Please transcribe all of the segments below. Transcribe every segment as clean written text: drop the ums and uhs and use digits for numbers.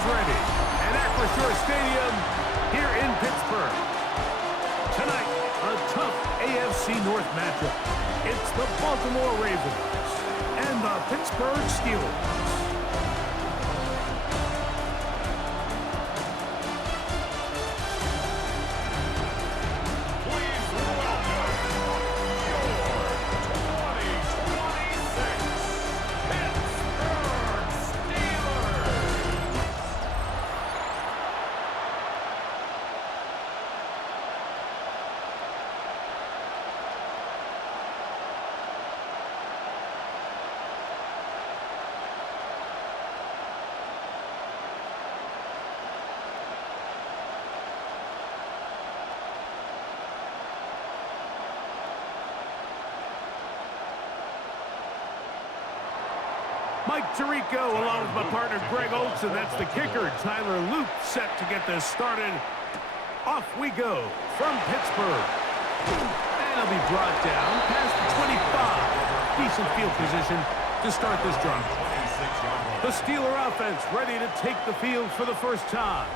is ready. And Acrisure Stadium here in Pittsburgh. Tonight, a tough AFC North matchup. It's the Baltimore Ravens and the Pittsburgh Steelers. Mike Tirico along with my partner Greg Oates, and that's the kicker, Tyler Luke, set to get this started. Off we go from Pittsburgh. And he'll be brought down past the 25. Decent field position to start this drive. The Steeler offense ready to take the field for the first time.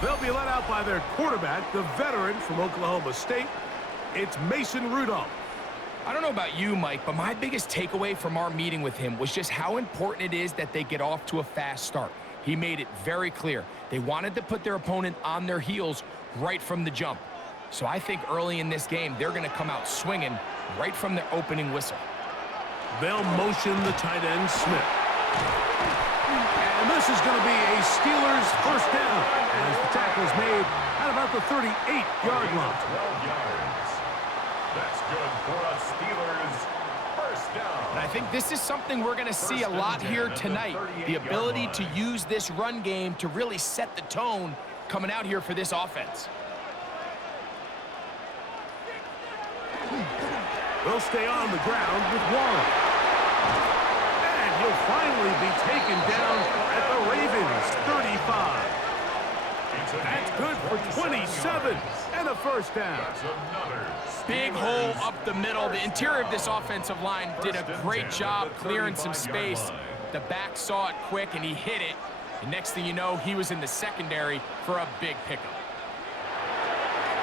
They'll be led out by their quarterback, the veteran from Oklahoma State. It's Mason Rudolph. I don't know about you, Mike, but my biggest takeaway from our meeting with him was just how important it is that they get off to a fast start. He made it very clear. They wanted to put their opponent on their heels right from the jump. So I think early in this game, they're going to come out swinging right from their opening whistle. They'll motion the tight end, Smith. And this is going to be a Steelers first down as the tackle is made at about the 38-yard line. That's good for a Steelers first down. And I think this is something we're going to see a lot here tonight. The ability to use this run game to really set the tone coming out here for this offense. They'll stay on the ground with Warren. And he'll finally be taken down at the Ravens' 35. That's good for 27 and a first down. Big hole up the middle. The interior of this offensive line did a great job clearing some space. The back saw it quick, and he hit it. And next thing you know, he was in the secondary for a big pickup.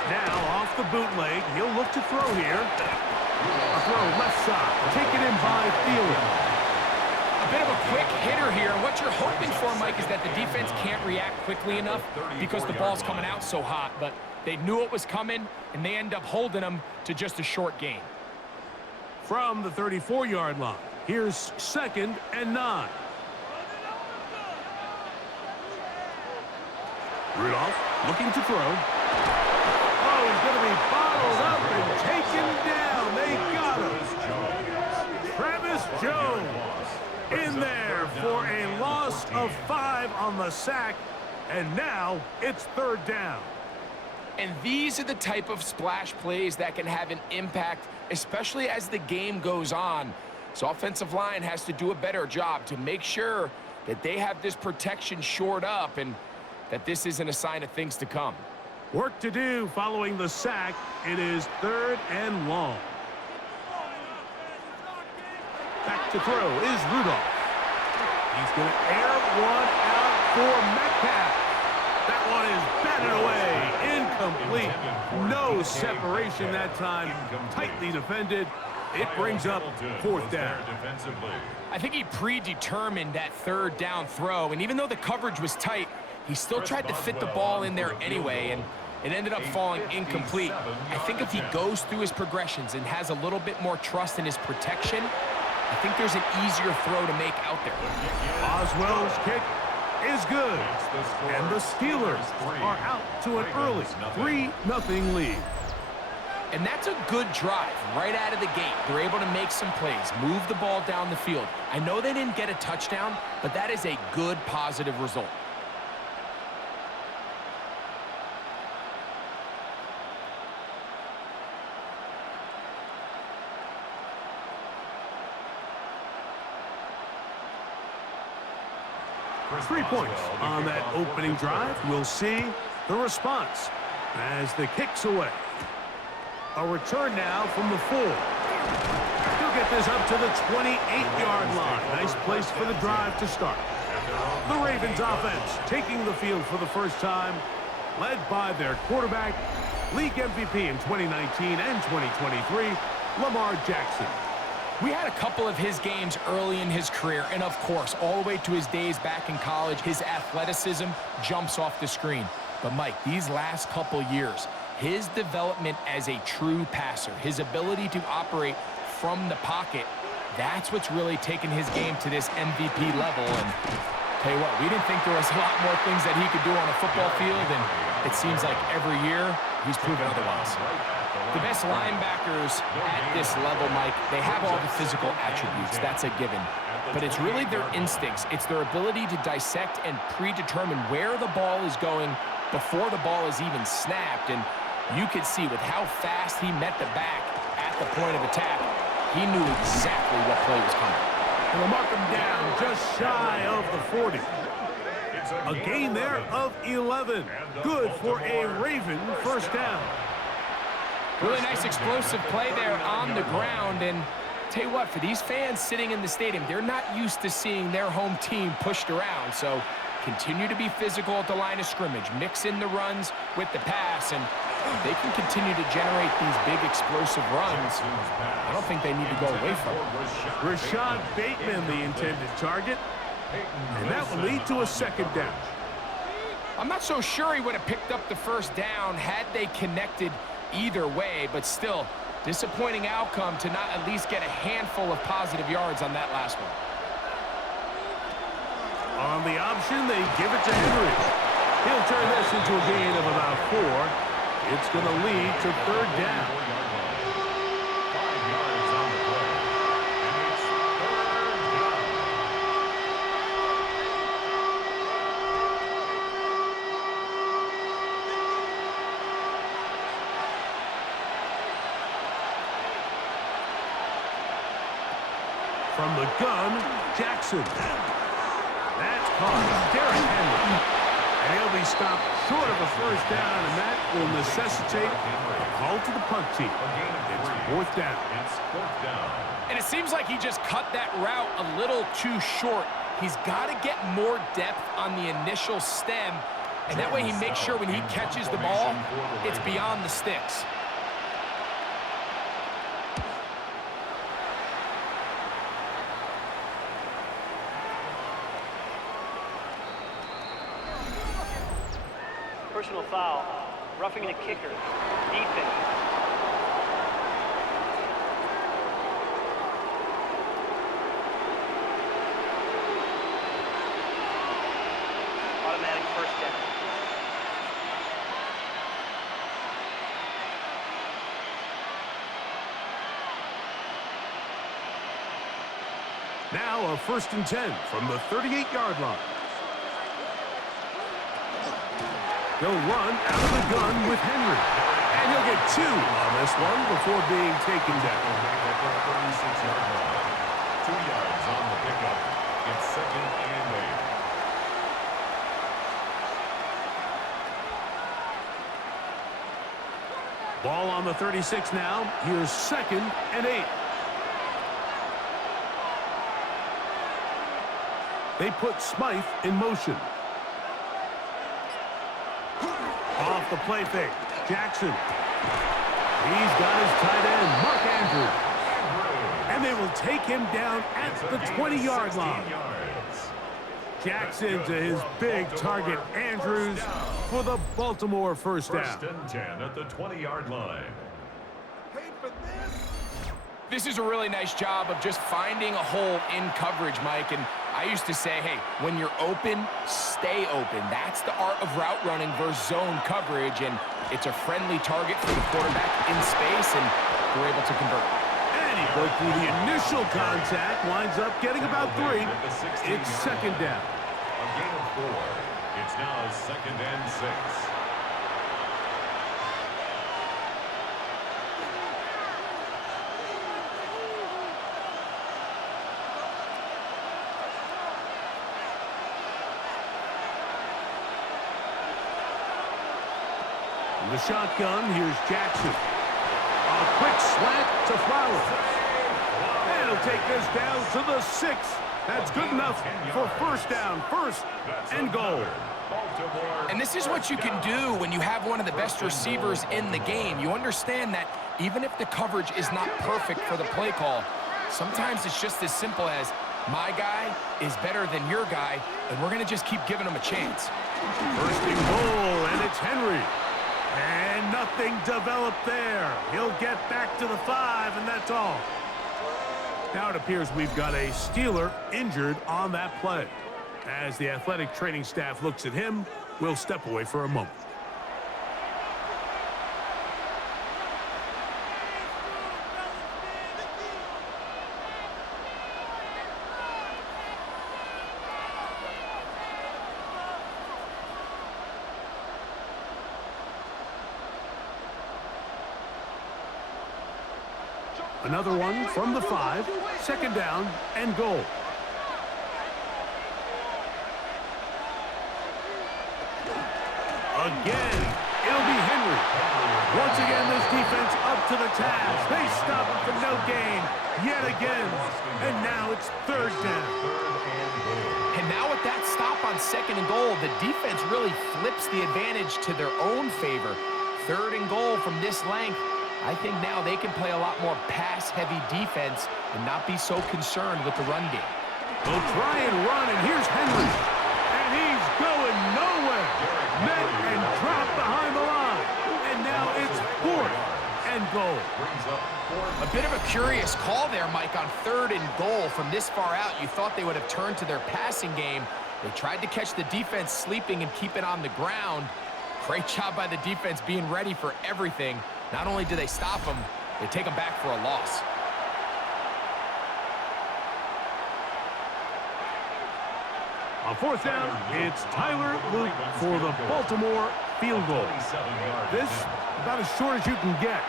Now off the bootleg, he'll look to throw here. A throw left side, taken in by Thielen. A bit of a quick hitter here, and what you're hoping for, Mike, is that the defense can't react quickly enough because the ball's coming out so hot, but they knew it was coming, and they end up holding them to just a short gain. From the 34-yard line, here's 2nd and 9. Rudolph looking to throw. Oh, he's going to be bottled up and taken down. They got him. Travis Jones in there for a loss of 5 on the sack, and now it's 3rd down. And these are the type of splash plays that can have an impact, especially as the game goes on. So offensive line has to do a better job to make sure that they have this protection shored up and that this isn't a sign of things to come. Work to do following the sack. It is 3rd and long. Back to throw is Rudolph. He's going to air one out for Metcalf. That one is batted away. Incomplete. No separation that time. Tightly defended. It brings up 4th down. I think he predetermined that 3rd down throw, and even though the coverage was tight, he still tried to fit the ball in there anyway, and it ended up falling incomplete. I think if he goes through his progressions and has a little bit more trust in his protection, I think there's an easier throw to make out there. Oswell's kick is good. And the Steelers are out to an early 3-0 lead. And that's a good drive right out of the gate. They're able to make some plays, move the ball down the field. I know they didn't get a touchdown, but that is a good, positive result. Three points on that opening drive. We'll see the response as the kick's away. A return now from the 4. He'll get this up to the 28-yard line. Nice place for the drive to start. The Ravens offense taking the field for the first time, led by their quarterback, league MVP in 2019 and 2023, Lamar Jackson. We had a couple of his games early in his career, and of course, all the way to his days back in college, his athleticism jumps off the screen. But Mike, these last couple years, his development as a true passer, his ability to operate from the pocket, that's what's really taken his game to this MVP level. And tell you what, we didn't think there was a lot more things that he could do on a football field, and it seems like every year he's proven otherwise. The best linebackers at this level, Mike, they have all the physical attributes. That's a given. But it's really their instincts. It's their ability to dissect and predetermine where the ball is going before the ball is even snapped. And you could see with how fast he met the back at the point of attack, he knew exactly what play was coming. And they'll mark him down just shy of the 40. A gain there of 11. Good for a Raven first down. Really nice explosive play there on the ground. And tell you what, for these fans sitting in the stadium, they're not used to seeing their home team pushed around. So continue to be physical at the line of scrimmage. Mix in the runs with the pass. And if they can continue to generate these big explosive runs, I don't think they need to go away from it. Rashad Bateman, the intended target. And that will lead to a second down. I'm not so sure he would have picked up the first down had they connected either way, but still, disappointing outcome to not at least get a handful of positive yards on that last one. On the option, they give it to Henry. He'll turn this into a gain of about 4. It's going to lead to third down. 5 yards on the play. And it's third down. From the gun, Jackson. That's caught. Derrick Henry. And he'll be stopped short of a first down, and that will necessitate a call to the punt team. It's fourth down. It's fourth down. And it seems like he just cut that route a little too short. He's got to get more depth on the initial stem, and that way he makes sure when he catches the ball, it's beyond the sticks. Personal foul, roughing the kicker, defense. Automatic first down. Now a 1st and 10 from the 38-yard line. He'll run out of the gun with Henry. And he'll get 2 on this one before being taken down. 36-yard line. 2 yards on the pickup. It's second and 8. Ball on the 36 now. Here's 2nd and 8. They put Smythe in motion. Off the play fake, Jackson. He's got his tight end, Mark Andrews. And they will take him down at the 20-yard line. Jackson to his big target, Andrews, for the Baltimore first down. 1st and 10 at the 20-yard line. This is a really nice job of just finding a hole in coverage, Mike. And I used to say, hey, when you're open, stay open. That's the art of route running versus zone coverage. And it's a friendly target for the quarterback in space, and they're able to convert. And he broke through the initial contact, winds up getting about 3. It's second down. A gain of 4. It's now 2nd and 6. The shotgun, here's Jackson. A quick slant to Flowers. And he'll take this down to the 6. That's good enough for first down, first and goal. And this is what you can do when you have one of the best receivers in the game. You understand that even if the coverage is not perfect for the play call, sometimes it's just as simple as my guy is better than your guy, and we're going to just keep giving him a chance. First and goal, and it's Henry. And nothing developed there. He'll get back to the 5, and that's all. Now it appears we've got a Steeler injured on that play. As the athletic training staff looks at him, we'll step away for a moment. Another one from the 5, second down and goal. Again, it'll be Henry. Once again, this defense up to the task. They stop him for no gain yet again. And now it's third down. And now with that stop on second and goal, the defense really flips the advantage to their own favor. Third and goal from this length. I think now they can play a lot more pass-heavy defense and not be so concerned with the run game. They'll try and run, and here's Henry. And he's going nowhere. Met and dropped behind the line. And now it's fourth and goal. A bit of a curious call there, Mike, on third and goal from this far out. You thought they would have turned to their passing game. They tried to catch the defense sleeping and keep it on the ground. Great job by the defense being ready for everything. Not only do they stop him, they take him back for a loss. On fourth down, it's Tyler Luke for the Baltimore field goal. This about as short as you can get.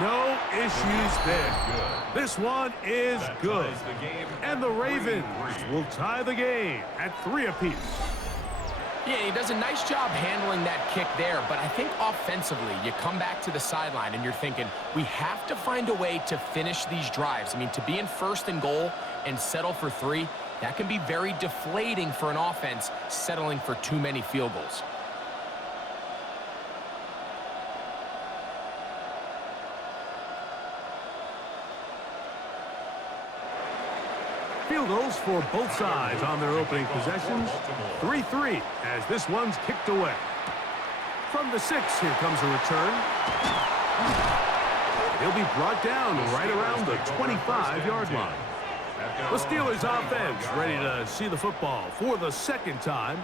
No issues there. This one is good. And the Ravens will tie the game at 3 apiece. Yeah, he does a nice job handling that kick there, but I think offensively, you come back to the sideline and you're thinking, we have to find a way to finish these drives. I mean, to be in first and goal and settle for 3, that can be very deflating for an offense settling for too many field goals. Field goals for both sides on their opening possessions. 3-3 as this one's kicked away. From the 6, here comes a return. He'll be brought down right around the 25-yard line. The Steelers offense ready to see the football for the second time.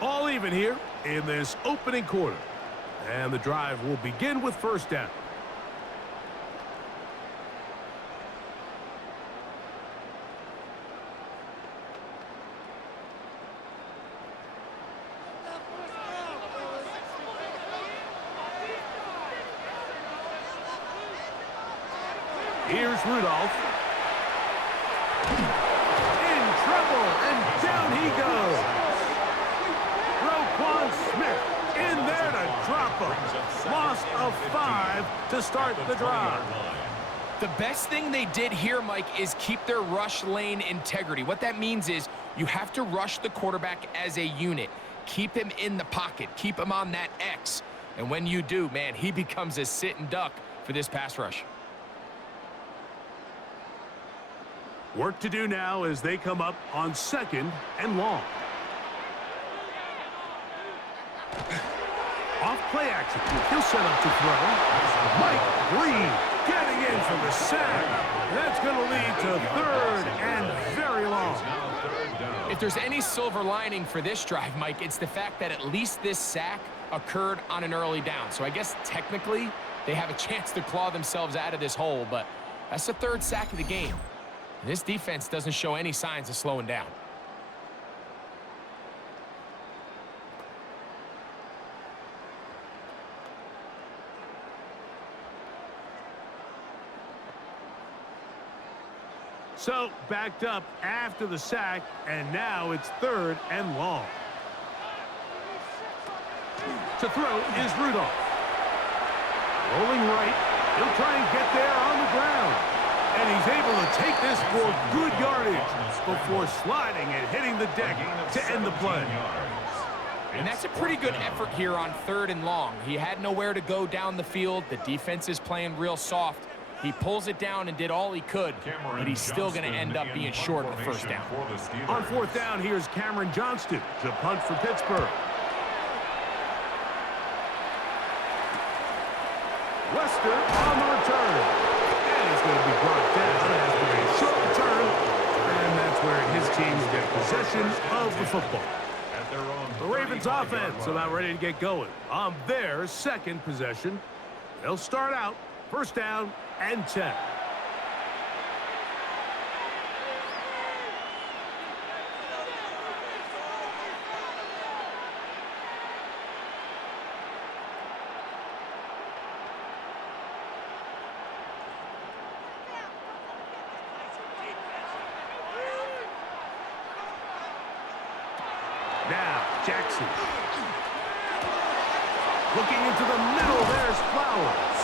All even here in this opening quarter. And the drive will begin with first down. Here's Rudolph. In trouble, and down he goes. Roquan Smith in there to drop him. Loss of 5 to start the drive. The best thing they did here, Mike, is keep their rush lane integrity. What that means is you have to rush the quarterback as a unit. Keep him in the pocket. Keep him on that X. And when you do, man, he becomes a sit and duck for this pass rush. Work to do now as they come up on second and long. Off play action. He'll set up to throw. Mike Green getting in for the sack. That's going to lead to third and very long. If there's any silver lining for this drive, Mike, it's the fact that at least this sack occurred on an early down. So I guess technically they have a chance to claw themselves out of this hole, but that's the 3rd sack of the game. This defense doesn't show any signs of slowing down. So backed up after the sack, and now it's 3rd and long. To throw is Rudolph. Rolling right. He'll try and get there on the ground. And he's able to take this for good yardage before sliding and hitting the deck to end the play. And that's a pretty good effort here on 3rd and long. He had nowhere to go down the field. The defense is playing real soft. He pulls it down and did all he could, but he's still going to end up being short of the first down. On 4th down, here's Cameron Johnston to punt for Pittsburgh. Lester on the return. And he's going to be brought down after a short return. And that's where his teams get possession of the football. The Ravens offense about ready to get going on their 2nd possession. They'll start out 1st down and 10. Now, Jackson. Looking into the middle, there's Flowers.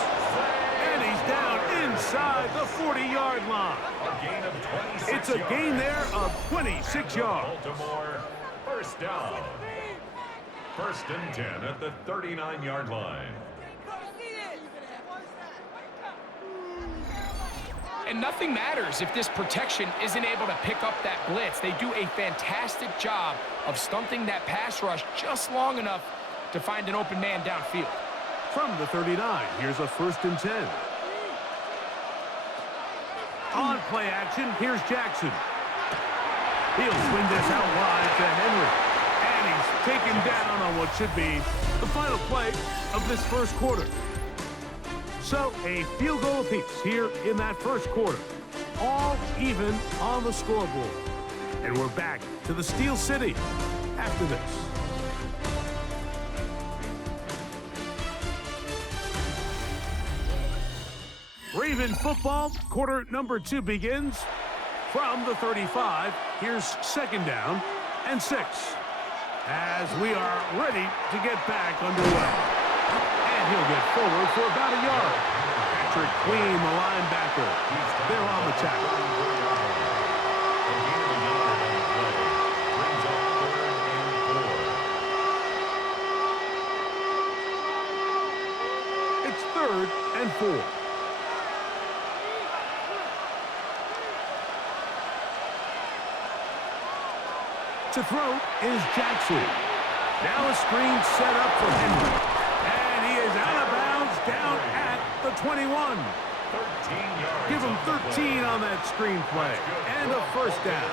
And he's down inside the 40-yard line. It's a gain there of 26 yards. Baltimore, 1st down. 1st and 10 at the 39-yard line. And nothing matters if this protection isn't able to pick up that blitz. They do a fantastic job of stunting that pass rush just long enough to find an open man downfield. From the 39, here's a 1st and 10. On play action, here's Jackson. He'll swing this out wide to Henry. And he's taken down on what should be the final play of this 1st quarter. So a field goal apiece here in that 1st quarter. All even on the scoreboard. And we're back to the Steel City after this. Raven football, quarter number 2 begins. From the 35, here's 2nd down and 6. As we are ready to get back underway. And he'll get forward for about a yard. Patrick Queen, the linebacker. They're on the tackle. It's 3rd and 4. To throw is Jackson. Now a screen set up for Henry. And he is out of bounds down at the 21. 13 yards. Give him 13 on that screen play. And a 1st down.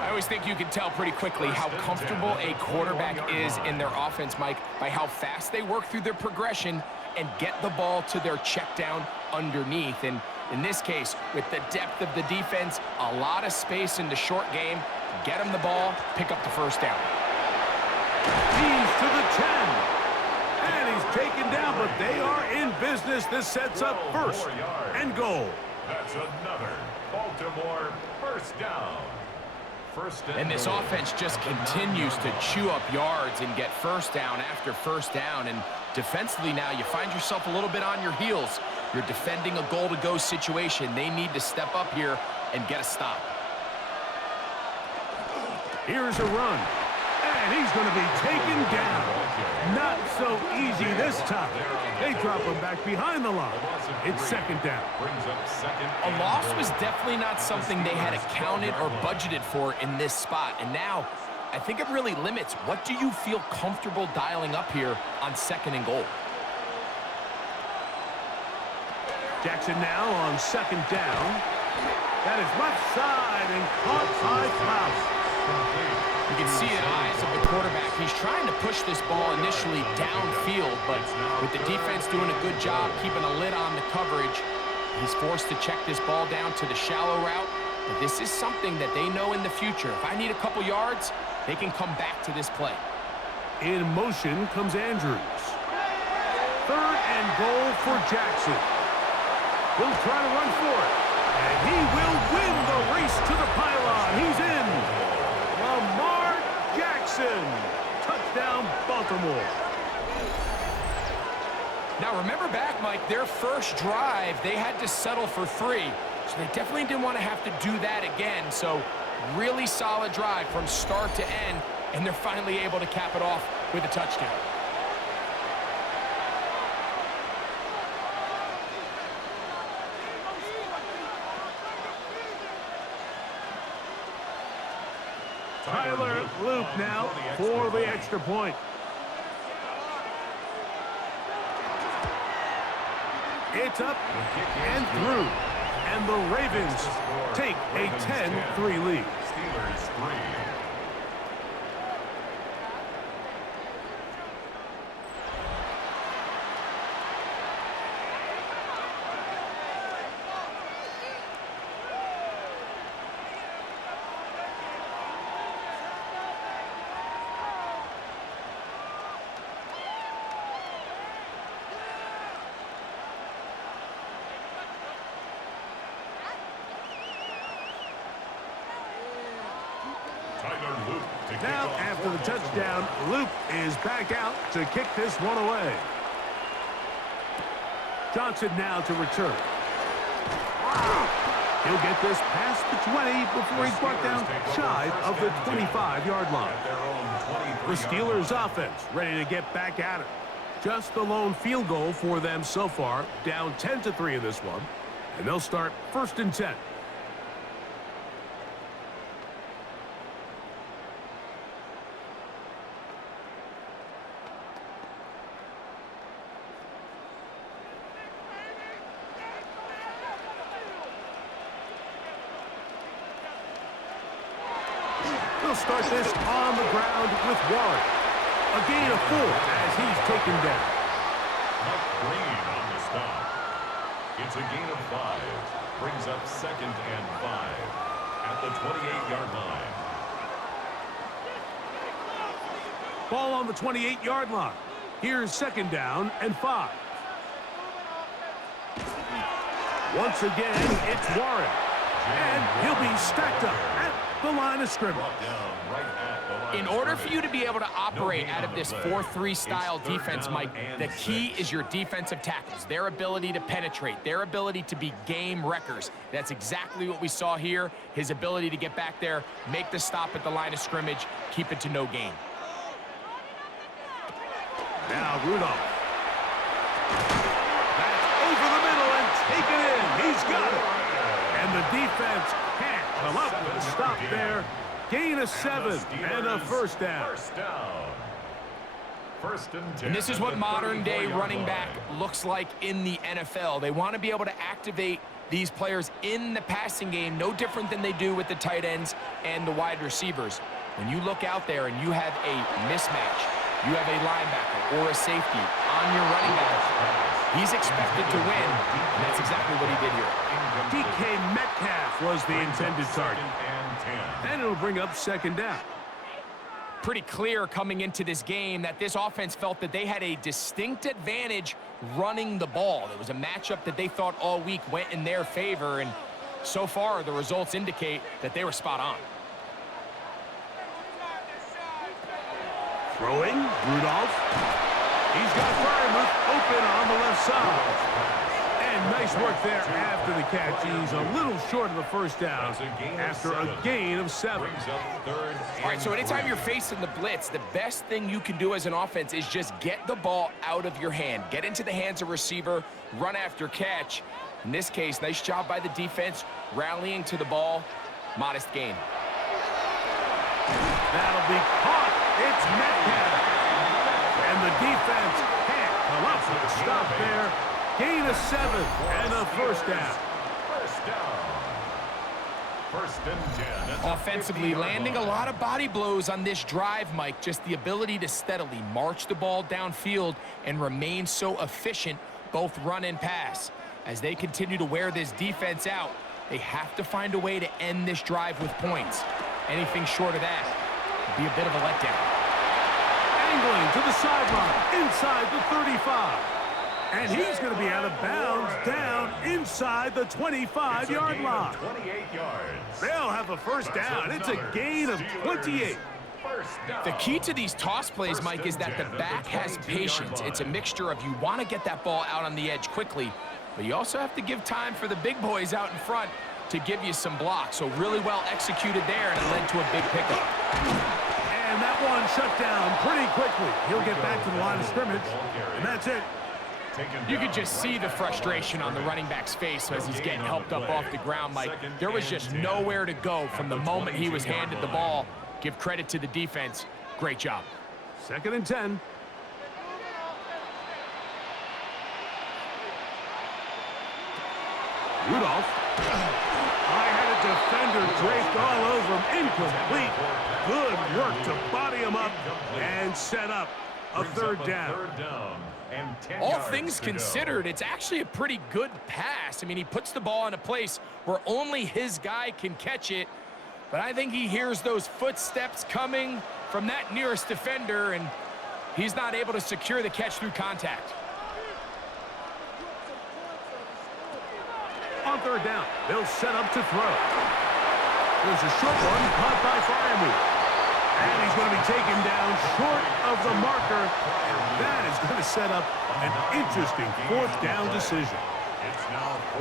I always think you can tell pretty quickly how comfortable a quarterback is in their offense, Mike, by how fast they work through their progression and get the ball to their check down underneath. And in this case, with the depth of the defense, a lot of space in the short game, get him the ball, pick up the 1st down. He's to the 10. And he's taken down, but they are in business. This sets up 1st and goal. That's another Baltimore 1st down. And this offense just continues to chew up yards and get 1st down after 1st down. And defensively now, you find yourself a little bit on your heels. You're defending a goal-to-go situation. They need to step up here and get a stop. Here's a run. And he's going to be taken down. Not so easy this time. They drop him back behind the line. It's 2nd down. A loss was definitely not something they had accounted or budgeted for in this spot. And now, I think it really limits what do you feel comfortable dialing up here on 2nd and goal. Jackson now on 2nd down. That is left side and caught by Klaus. You can see in the eyes of the quarterback. He's trying to push this ball initially downfield, but with the defense doing a good job keeping a lid on the coverage, he's forced to check this ball down to the shallow route. But this is something that they know in the future. If I need a couple yards, they can come back to this play. In motion comes Andrews. 3rd and goal for Jackson. He'll try to run for it. And he will win the race to the pylon. He's in. Lamar Jackson. Touchdown, Baltimore. Now, remember back, Mike, their first drive, they had to settle for 3. So they definitely didn't want to have to do that again. So really solid drive from start to end, and they're finally able to cap it off with a touchdown. Tyler Loop now for the extra point. It's up and through. And the Ravens take a 10-3 lead. Steelers 3. Now, after the touchdown, Luke is back out to kick this one away. Johnson now to return. He'll get this past the 20 before he's brought down shy of the 25-yard line. The Steelers offense ready to get back at it. Just the lone field goal for them so far, down 10-3 in this one. And they'll start 1st and 10. We'll start this on the ground with Warren. A gain of 4 as he's taken down. Mike Green on the stop. It's a gain of 5. Brings up 2nd and 5 at the 28-yard line. Ball on the 28-yard line. Here's 2nd down and 5. Once again, it's Warren. And he'll be stacked up at the line of scrimmage. In order for you to be able to operate out of this 4-3 style defense, Mike, the key is your defensive tackles, their ability to penetrate, their ability to be game wreckers. That's exactly what we saw here, his ability to get back there, make the stop at the line of scrimmage, keep it to no gain. Now Rudolph. That's over the middle and taken in. He's got it. And the defense can't come up with a stop there. Gain of 7 and a 1st down. 1st and 10. And this is what modern-day running back looks like in the NFL. They want to be able to activate these players in the passing game, no different than they do with the tight ends and the wide receivers. When you look out there and you have a mismatch, you have a linebacker or a safety on your running back, he's expected to win, and that's exactly what he did here. DK Metcalf was the intended target. And it'll bring up 2nd down. Pretty clear coming into this game that this offense felt that they had a distinct advantage running the ball. It was a matchup that they thought all week went in their favor, and so far the results indicate that they were spot on. Throwing, Rudolph. He's got Freiermuth open on the left side. And nice work there after the catch. He's a little short of the 1st down after a gain of 7. All right, so anytime you're facing the blitz, the best thing you can do as an offense is just get the ball out of your hand. Get into the hands of receiver, run after catch. In this case, nice job by the defense, rallying to the ball. Modest gain. That'll be caught. It's Metcalf. And the defense can't come up with a stop there. Gain of 7 and a 1st down. 1st and 10. Offensively, landing a lot of body blows on this drive, Mike. Just the ability to steadily march the ball downfield and remain so efficient, both run and pass. As they continue to wear this defense out, they have to find a way to end this drive with points. Anything short of that would be a bit of a letdown. Angling to the sideline, inside the 35. And he's going to be out of bounds down inside the 25-yard line. 28 yards. They'll have a 1st down. It's a gain of 28. The key to these toss plays, Mike, is that the back has patience. It's a mixture of you want to get that ball out on the edge quickly, but you also have to give time for the big boys out in front to give you some blocks. So really well executed there, and it led to a big pickup. And that one shut down pretty quickly. He'll get back to the line of scrimmage, and that's it. You could just see the frustration on the running back's face as he's getting helped up off the ground, Mike. There was just nowhere to go from the moment he was handed the ball. Give credit to the defense. Great job. 2nd and 10. Rudolph. I had a defender draped all over him. Incomplete. Good work to body him up and set up a 3rd down. All things considered, it's actually a pretty good pass. I mean, he puts the ball in a place where only his guy can catch it. But I think he hears those footsteps coming from that nearest defender, and he's not able to secure the catch through contact. On 3rd down, they'll set up to throw. There's a short one caught by Firemove. And he's going to be taken down short of the marker. And that is going to set up an interesting 4th down decision.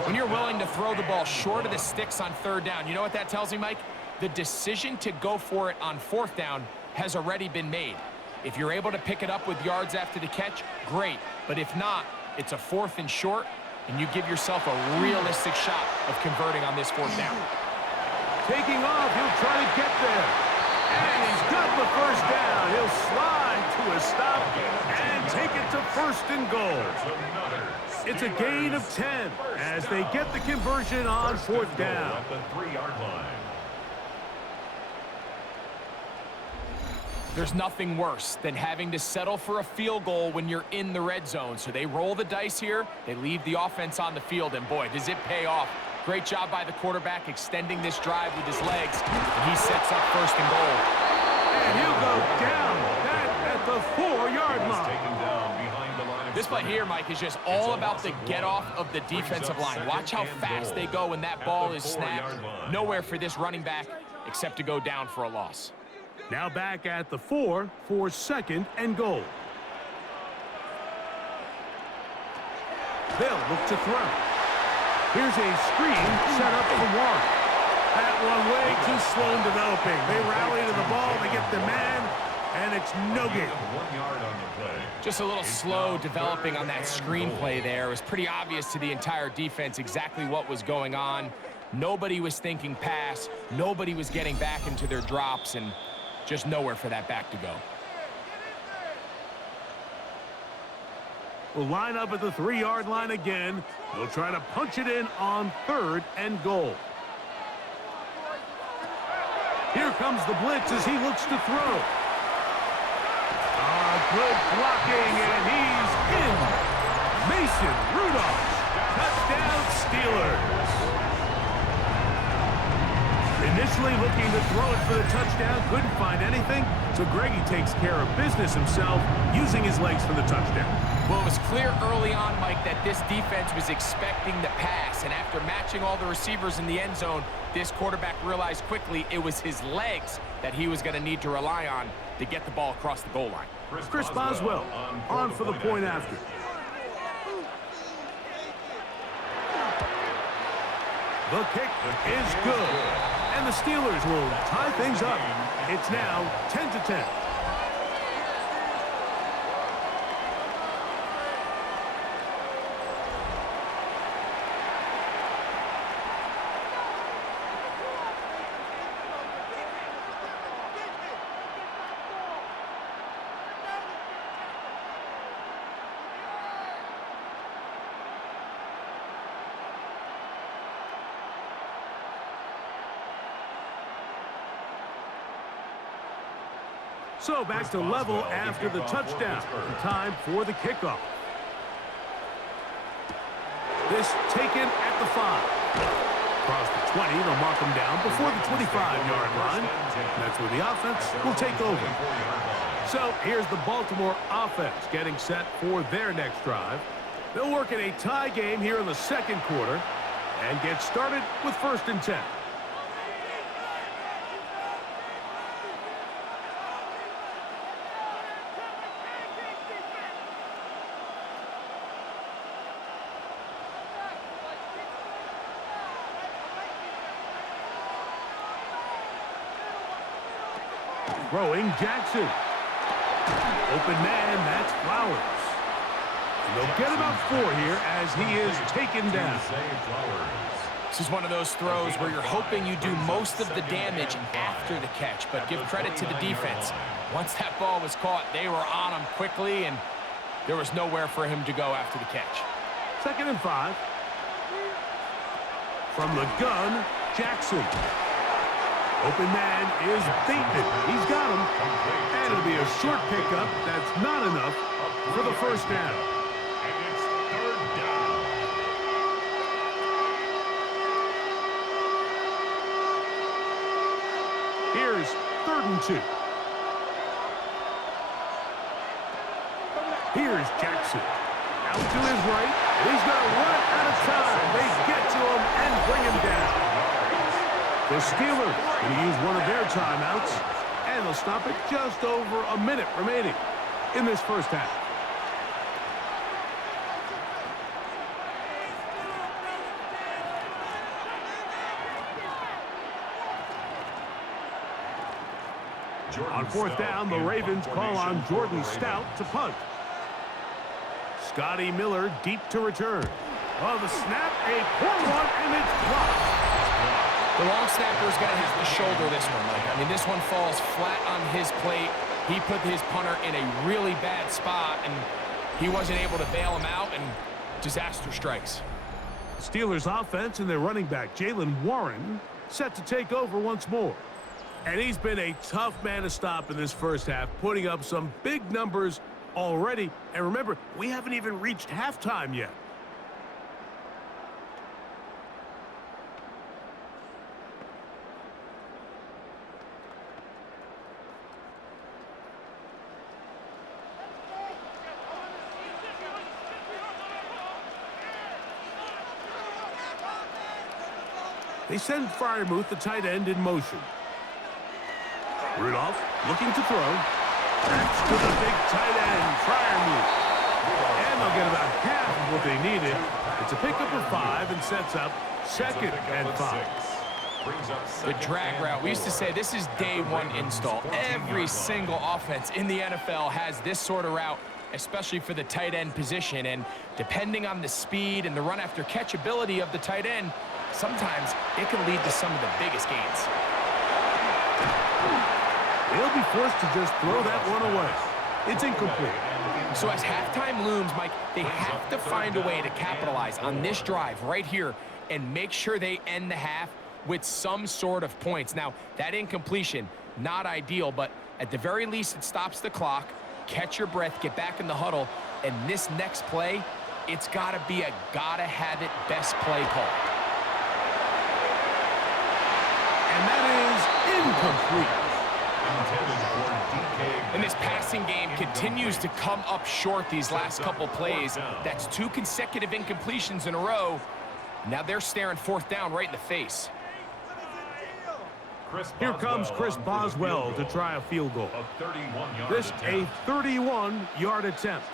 When you're willing to throw the ball short of the sticks on 3rd down, you know what that tells me, Mike? The decision to go for it on 4th down has already been made. If you're able to pick it up with yards after the catch, great. But if not, it's a 4th and short, and you give yourself a realistic shot of converting on this 4th down. Taking off, he'll try to get there. And he's got the 1st down. He'll slide to a stop and take it to 1st and goal. It's a gain of 10 as they get the conversion on 4th down. At the 3-yard line. There's nothing worse than having to settle for a field goal when you're in the red zone. So they roll the dice here. They leave the offense on the field, and boy, does it pay off. Great job by the quarterback extending this drive with his legs, and he sets up 1st and goal. And he'll go down at the 4-yard line. This play here, Mike, is just all about the get-off of the defensive line. Watch how fast they go when that ball is snapped. Nowhere for this running back except to go down for a loss. Now back at the 4 for 2nd and goal. They'll look to throw. Here's a screen set up for one. That one way too slow in developing. They rally to the ball, they get the man, and it's no gain. 1 yard on the play. Just a little slow developing on that screenplay there. It was pretty obvious to the entire defense exactly what was going on. Nobody was thinking pass. Nobody was getting back into their drops, and just nowhere for that back to go. Will line up at the 3-yard line again. They'll try to punch it in on 3rd and goal. Here comes the blitz as he looks to throw. Good blocking, and he's in. Mason Rudolph. Touchdown Steelers. Initially looking to throw it for the touchdown, couldn't find anything, so Greggy takes care of business himself, using his legs for the touchdown. Well, it was clear early on, Mike, that this defense was expecting the pass, and after matching all the receivers in the end zone, this quarterback realized quickly it was his legs that he was going to need to rely on to get the ball across the goal line. Chris Boswell on for the point after. The kick is good. And the Steelers will tie things up. It's now 10-10. So back to level after the touchdown. Time for the kickoff. This taken at the 5. Across the 20, they'll mark them down before the 25-yard line. That's where the offense will take over. So here's the Baltimore offense getting set for their next drive. They'll work in a tie game here in the second quarter and get started with 1st and 10. Throwing Jackson. Open man, that's Flowers. And they'll get about 4 here as he is taken down. This is one of those throws where you're hoping you do most of the damage after the catch, but give credit to the defense. Once that ball was caught, they were on him quickly, and there was nowhere for him to go after the catch. 2nd and 5. From the gun, Jackson. Open man is Pittman. He's got him. And it'll be a short pickup. That's not enough for the first down. And it's 3rd down. Here's 3rd and 2. Here's Jackson. Out to his right. He's going to run out of time. They get to him and bring him down. The Steelers going to use one of their timeouts, and they'll stop it just over a minute remaining in this first half. On 4th down, the Ravens call on Jordan Stout to punt. Scotty Miller deep to return. Oh, the snap, a poor one, and it's blocked. The long snapper's got to have to shoulder this one, Mike. I mean, this one falls flat on his plate. He put his punter in a really bad spot, and he wasn't able to bail him out, and disaster strikes. Steelers offense and their running back, Jalen Warren, set to take over once more. And he's been a tough man to stop in this first half, putting up some big numbers already. And remember, we haven't even reached halftime yet. They send Freiermuth, the tight end, in motion. Rudolph looking to throw. That's to the big tight end, Freiermuth. And they'll get about half of what they needed. It's a pickup of 5 and sets up 2nd and 5. The drag route. We used to say this is day 1 install. Every single offense in the NFL has this sort of route, especially for the tight end position. And depending on the speed and the run after catch ability of the tight end, sometimes it can lead to some of the biggest gains. They'll be forced to just throw that one away. It's incomplete. So as halftime looms, Mike, they have to find a way to capitalize on this drive right here and make sure they end the half with some sort of points. Now, that incompletion, not ideal, but at the very least, it stops the clock. Catch your breath, get back in the huddle, and this next play, it's got to be a gotta-have-it best play call. And that is incomplete. And this passing game continues to come up short these last couple plays. That's 2 consecutive incompletions in a row. Now they're staring 4th down right in the face. Here comes Chris Boswell to try a field goal. This a 31-yard attempt.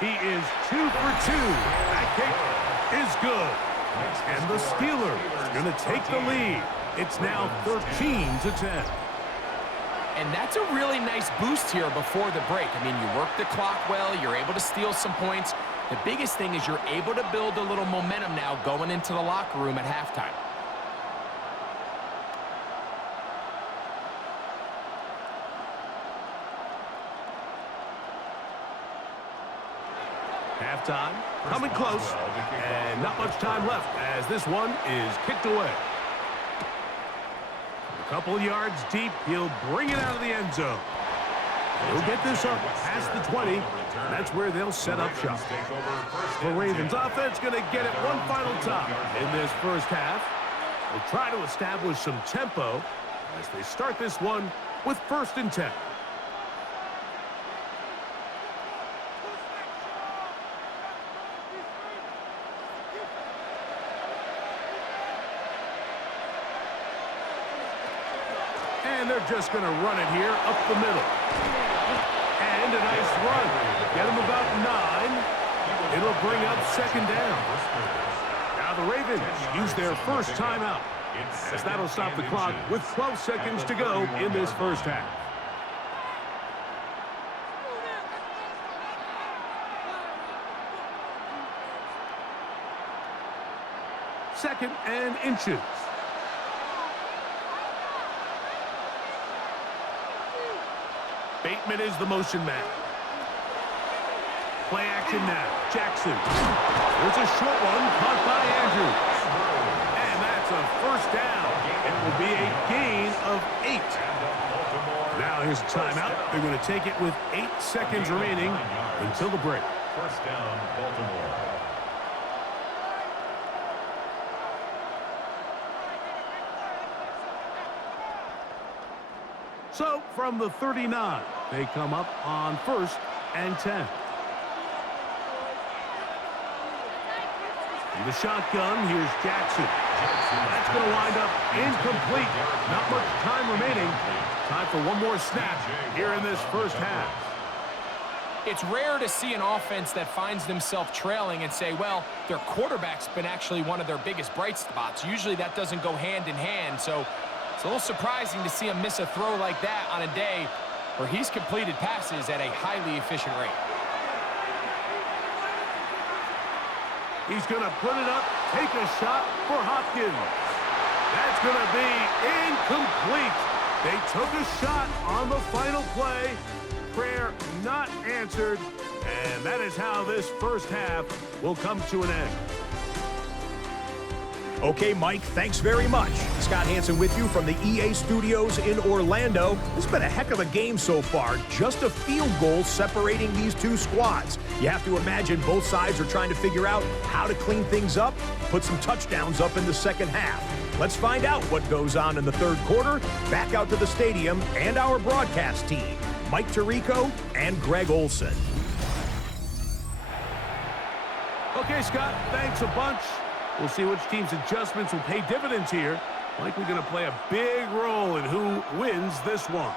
He is 2 for 2. That kick is good. And the Steelers are going to take the lead. It's now 13-10. And that's a really nice boost here before the break. I mean, you work the clock well, you're able to steal some points. The biggest thing is you're able to build a little momentum now going into the locker room at halftime. Halftime, coming close, and not much time left as this one is kicked away. A couple yards deep, he'll bring it out of the end zone. He'll get this up past the 20, and that's where they'll set up shop. The Ravens offense going to get it one final time in this first half. They'll try to establish some tempo as they start this one with 1st and 10. And they're just going to run it here up the middle. And a nice run. Get them about 9. It'll bring up 2nd down. Now the Ravens use their first timeout. as that'll stop the clock with 12 seconds to go in this first half. Second and inches. Pittman is the motion man. Play action now. Jackson. There's a short one caught by Andrews. And that's a first down. It will be a gain of 8. Now here's a timeout. They're going to take it with 8 seconds remaining until the break. First down, Baltimore. So from the 39, they come up on first and 10. In the shotgun, here's Jackson. That's going to wind up incomplete. Not much time remaining. Time for one more snap here in this first half. It's rare to see an offense that finds themselves trailing and say, well, their quarterback's been actually one of their biggest bright spots. Usually that doesn't go hand in hand, so it's a little surprising to see him miss a throw like that on a day where he's completed passes at a highly efficient rate. He's going to put it up, take a shot for Hopkins. That's going to be incomplete. They took a shot on the final play. Prayer not answered. And that is how this first half will come to an end. Okay, Mike, thanks very much. Scott Hansen with you from the EA Studios in Orlando. This has been a heck of a game so far. Just a field goal separating these two squads. You have to imagine both sides are trying to figure out how to clean things up, put some touchdowns up in the second half. Let's find out what goes on in the third quarter. Back out to the stadium and our broadcast team, Mike Tirico and Greg Olson. Okay, Scott, thanks a bunch. We'll see which team's adjustments will pay dividends here. Likely going to play a big role in who wins this one.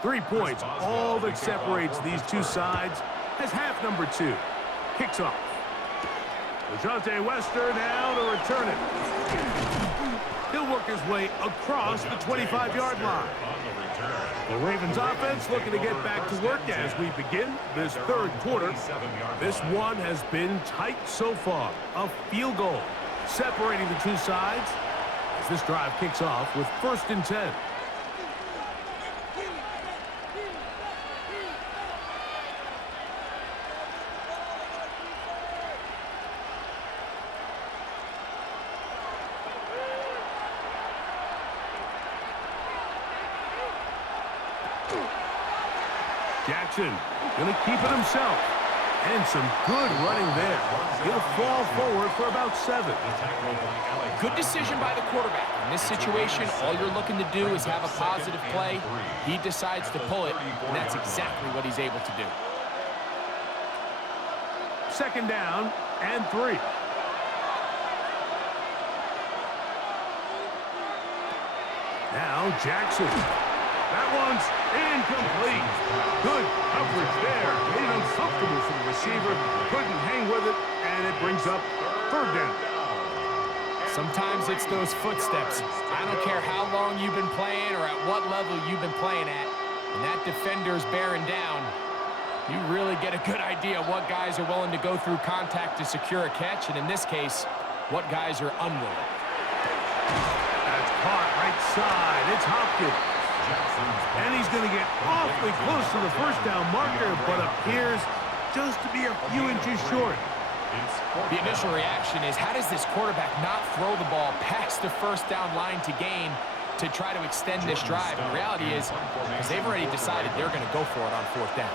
Three points, all that separates these two sides, as half number 2 kicks off. LeJohntay Wester now to return it. He'll work his way across the 25-yard line. The Ravens offense looking to get back to work as we begin this third quarter. This one has been tight so far. A field goal separating the two sides as this drive kicks off with first and 10. Jackson going to keep it himself. And some good running there. He'll fall forward for about 7. Good decision by the quarterback. In this situation, all you're looking to do is have a positive play. He decides to pull it, and that's exactly what he's able to do. Second down and 3. Now Jackson. That one's incomplete. Good coverage there. Made it uncomfortable for the receiver. Couldn't hang with it, and it brings up third down. Sometimes it's those footsteps. I don't care how long you've been playing or at what level you've been playing at. When that defender's bearing down, you really get a good idea of what guys are willing to go through contact to secure a catch, and in this case, what guys are unwilling. That's caught right side. It's Hopkins. And he's going to get awfully close to the first down marker, but appears just to be a few inches short. The initial reaction is, how does this quarterback not throw the ball past the first down line to gain to try to extend this drive? And the reality is, because they've already decided they're going to go for it on fourth down.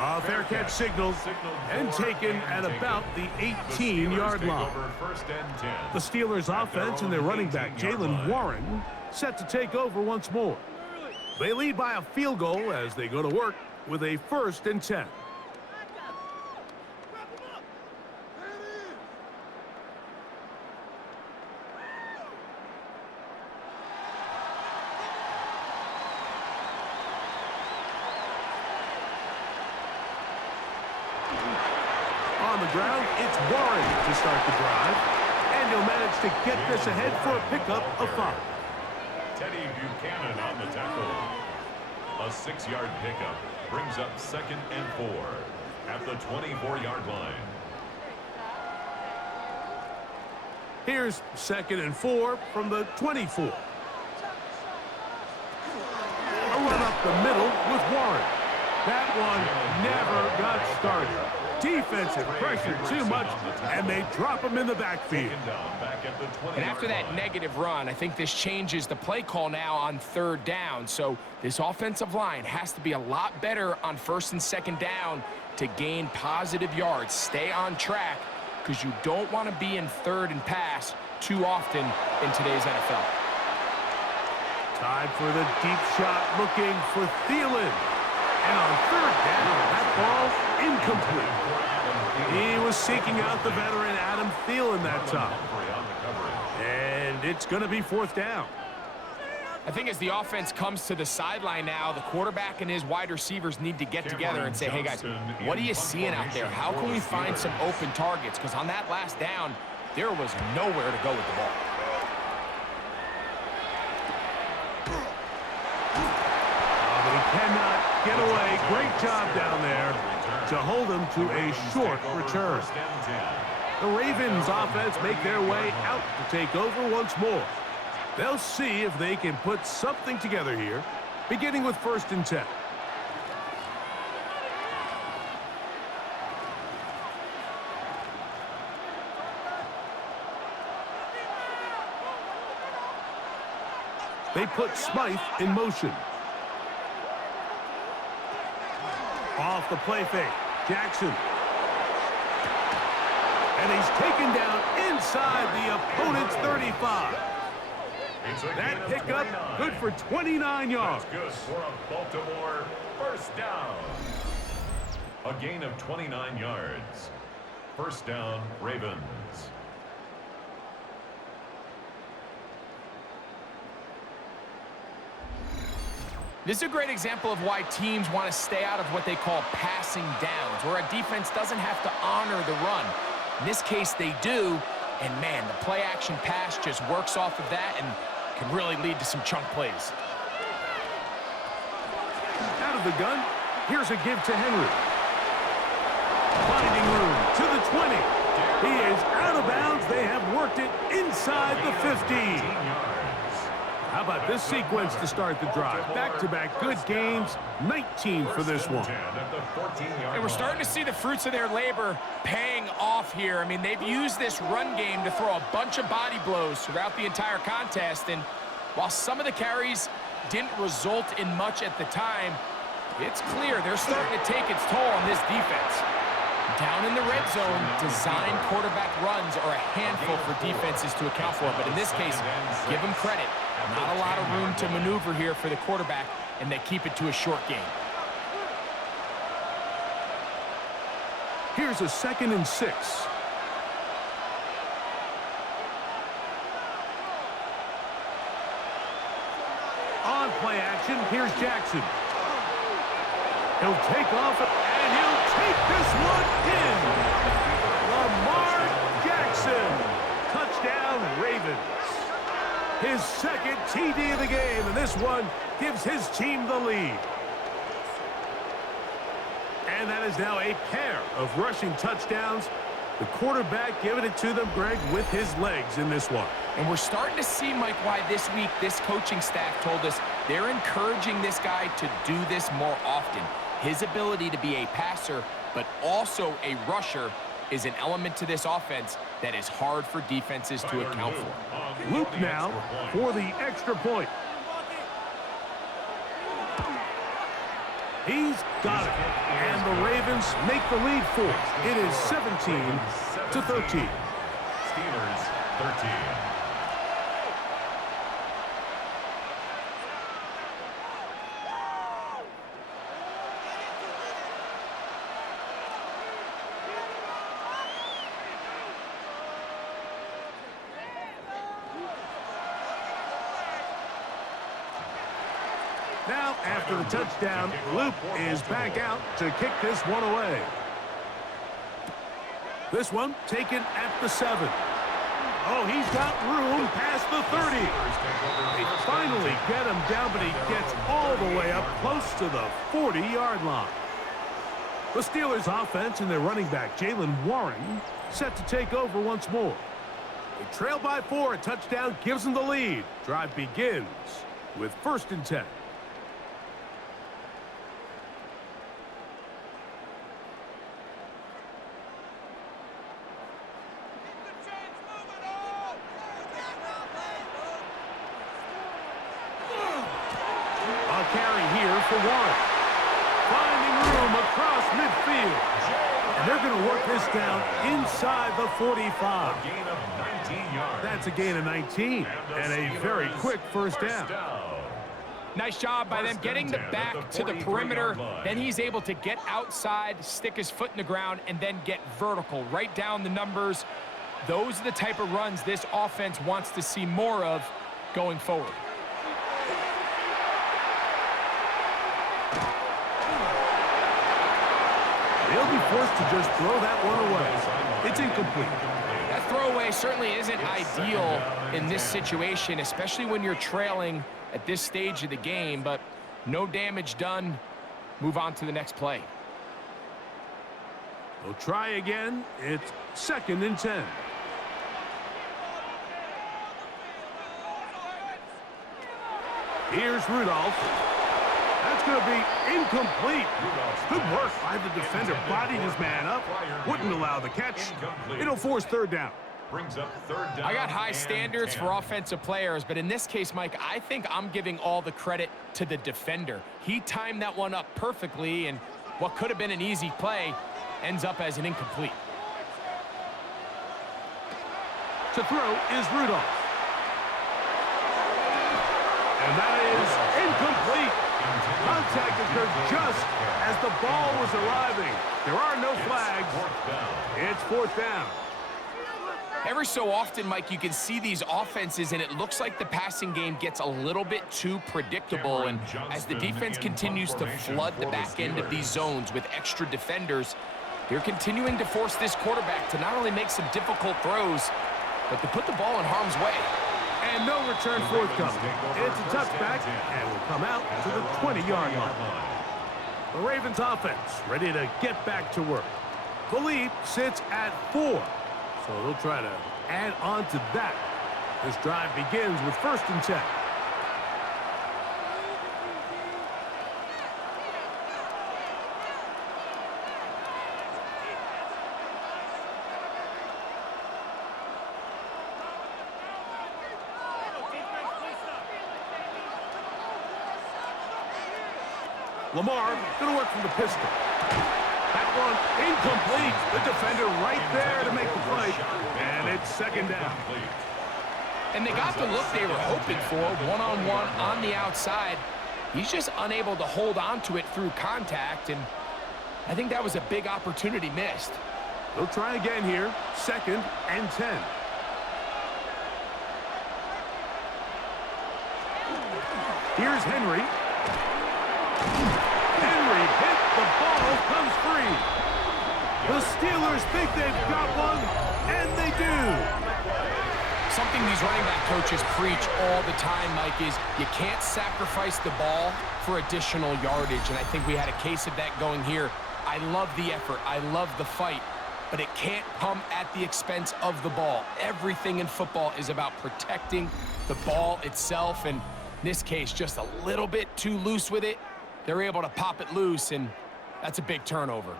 A fair catch signaled and taken at about the 18-yard line. The Steelers offense and their running back, Jaylen Warren, set to take over once more. They lead by a field goal as they go to work with a first and 10. the ground, it's Warren to start the drive. And he'll manage to get this ahead for a pickup of 5. Teddy Buchanan on the tackle. A 6-yard pickup brings up 2nd and 4 at the 24-yard line. Here's 2nd and 4 from the 24. A run up the middle with Warren. That one never got started. Defensive pressure too much, and they drop him in the backfield. And after that negative run, I think this changes the play call now on 3rd down. So this offensive line has to be a lot better on 1st and 2nd down to gain positive yards. Stay on track, because you don't want to be in 3rd and pass too often in today's NFL. Time for the deep shot, looking for Thielen. And on 3rd down, that ball incomplete. He was seeking out the veteran Adam Thielen that time. And it's going to be 4th down. I think as the offense comes to the sideline now, the quarterback and his wide receivers need to get together and say, hey guys, what are you seeing out there? How can we find some open targets? Because on that last down, there was nowhere to go with the ball. But he cannot get away. Great job down there to hold him to a short return. The Ravens offense make their way out to take over once more. They'll see if they can put something together here, beginning with 1st and 10. They put Smythe in motion. Off the play fake, Jackson. And he's taken down inside the opponent's 35. That pickup, good for 29 yards. That's good for a Baltimore 1st down. A gain of 29 yards. 1st down, Ravens. This is a great example of why teams want to stay out of what they call passing downs, where a defense doesn't have to honor the run. In this case, they do, and man, the play-action pass just works off of that and can really lead to some chunk plays. Out of the gun, here's a give to Henry. Finding room to the 20. He is out of bounds. They have worked it inside the 15. How about this sequence to start the drive? Back-to-back good games, 19 for this one. And we're starting to see the fruits of their labor paying off here. I mean, they've used this run game to throw a bunch of body blows throughout the entire contest. And while some of the carries didn't result in much at the time, it's clear they're starting to take its toll on this defense. Down in the red zone, design quarterback runs are a handful for defenses to account for. But in this case, give them credit. Not a lot of room to maneuver here for the quarterback, and they keep it to a short game. Here's a 2nd and 6. On play action, here's Jackson. He'll take off, and he'll take this one in. Lamar Jackson. Touchdown, Ravens. His 2nd TD of the game, and this one gives his team the lead. And that is now a pair of rushing touchdowns. The quarterback giving it to them, Greg, with his legs in this one. And we're starting to see, Mike, why this week this coaching staff told us they're encouraging this guy to do this more often. His ability to be a passer, but also a rusher, is an element to this offense that is hard for defenses to account for. Luke now for the extra point. He's got it. And the Ravens make the lead 4. It is 17-13. Steelers 13. Now, after the touchdown, Luke is back out to kick this one away. This one taken at the 7. Oh, he's got room past the 30. They finally get him down, but he gets all the way up close to the 40-yard line. The Steelers offense and their running back, Jaylen Warren, set to take over once more. They trail by 4. A touchdown gives them the lead. Drive begins with 1st and 10. Carry here for Warren. Finding room across midfield. And they're going to work this down inside the 45. A gain of 19 yards. That's a gain of 19 and a very quick first down. Nice job by them getting the back to the perimeter. Then he's able to get outside, stick his foot in the ground, and then get vertical. Right down the numbers. Those are the type of runs this offense wants to see more of going forward. They'll be forced to just throw that one away. It's incomplete. That throwaway certainly isn't ideal in this situation, especially when you're trailing at this stage of the game, but no damage done. Move on to the next play. They'll try again. It's 2nd and 10. Here's Rudolph. That's going to be incomplete. Good work by the defender. Bodied his man up. Wouldn't allow the catch. It'll force 3rd down. Brings up 3rd down. I got high standards for offensive players, but in this case, Mike, I think I'm giving all the credit to the defender. He timed that one up perfectly, and what could have been an easy play ends up as an incomplete. To throw is Rudolph. And that is incomplete. Contact occurred just as the ball was arriving. There are no flags. It's 4th down. Every so often, Mike, you can see these offenses, and it looks like the passing game gets a little bit too predictable. And as the defense continues to flood the back end of these zones with extra defenders, they're continuing to force this quarterback to not only make some difficult throws, but to put the ball in harm's way. And no return forthcoming. It's a touchback, and will come out to the 20-yard line. The Ravens offense ready to get back to work. The lead sits at 4, so they'll try to add on to that. This drive begins with 1st and 10. Lamar going to work from the pistol. That one incomplete. The defender right there to make the play. And it's 2nd down. And they got the look they were hoping for, one-on-one on the outside. He's just unable to hold on to it through contact, and I think that was a big opportunity missed. They'll try again here. 2nd and 10. Here's Henry. Henry hit, the ball comes free. The Steelers think they've got one, and they do. Something these running back coaches preach all the time, Mike, is you can't sacrifice the ball for additional yardage, and I think we had a case of that going here. I love the effort. I love the fight, but it can't come at the expense of the ball. Everything in football is about protecting the ball itself, and in this case, just a little bit too loose with it. They're able to pop it loose, and that's a big turnover.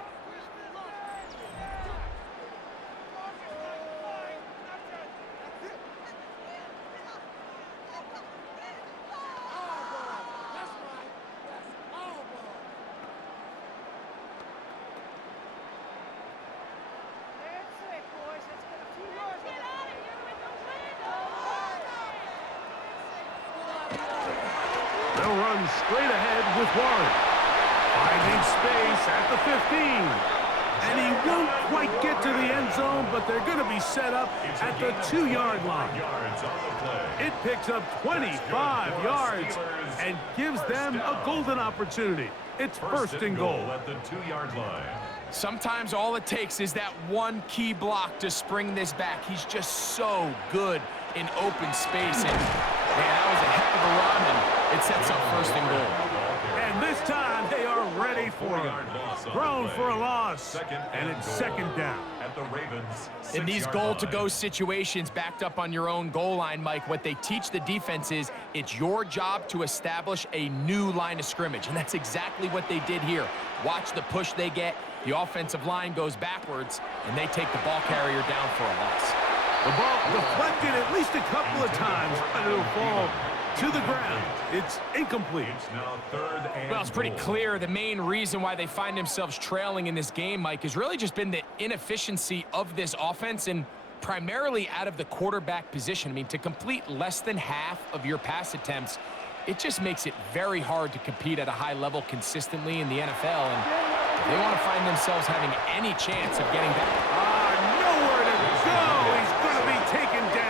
They'll run straight ahead with Warren. Finding space at the 15. And he won't quite get to the end zone, but they're going to be set up at the 2-yard line. It picks up 25 yards and gives them a golden opportunity. It's first and goal. At the 2-yard line. Sometimes all it takes is that one key block to spring this back. He's just so good in open space. And man, that was a heck of a run, and it sets up first and goal. And this time they are ready for it. Thrown for a loss, and it's second down. At the Ravens, In these 6-yard goal-to-go line. situations backed up on your own goal line, Mike, what they teach the defense is it's your job to establish a new line of scrimmage, and that's exactly what they did here. Watch the push they get. The offensive line goes backwards, and they take the ball carrier down for a loss. The ball deflected at least a couple of times, but it'll fall to the ground. It's incomplete. It's now third and Well, it's pretty goal. clear the main reason why they find themselves trailing in this game, Mike, has really just been the inefficiency of this offense and primarily out of the quarterback position. I mean, to complete less than half of your pass attempts, it just makes it very hard to compete at a high level consistently in the NFL. And if they want to find themselves having any chance of getting back. Nowhere to go. He's going to be taken down.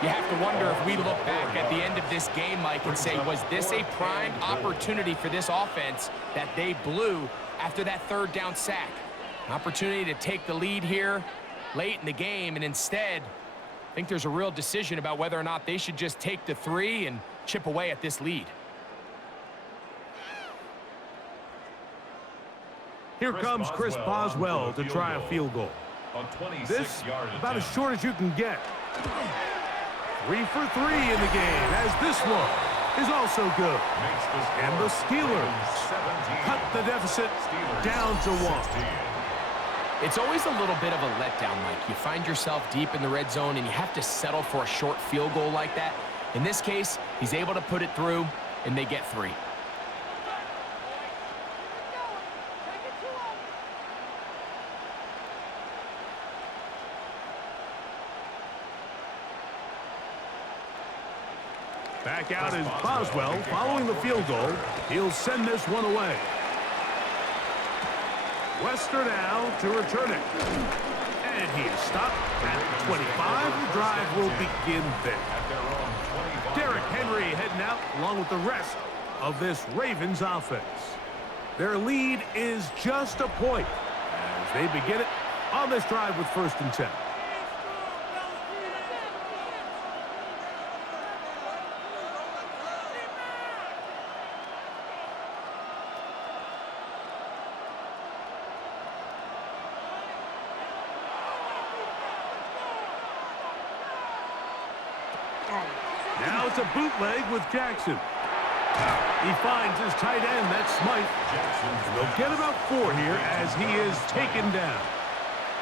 You have to wonder if we look back at the end of this game, Mike, and say, was this a prime opportunity for this offense that they blew after that third down sack? An opportunity to take the lead here late in the game, and instead, I think there's a real decision about whether or not they should just take the 3 and chip away at this lead. Here comes Chris Boswell to try a field goal. This about as short as you can get. 3 for 3 in the game, as this one is also good. And the Steelers cut the deficit down to 1. It's always a little bit of a letdown, Mike. You find yourself deep in the red zone, and you have to settle for a short field goal like that. In this case, he's able to put it through, and they get 3. Back out is Boswell following the field goal. He'll send this one away. Wester now to return it. And he is stopped at 25. The drive will begin there. Derrick Henry heading out along with the rest of this Ravens offense. Their lead is just a point as they begin it on this drive with 1st and 10. Now it's a bootleg with Jackson. He finds his tight end, that's Smythe. They'll get about 4 here as he is taken down.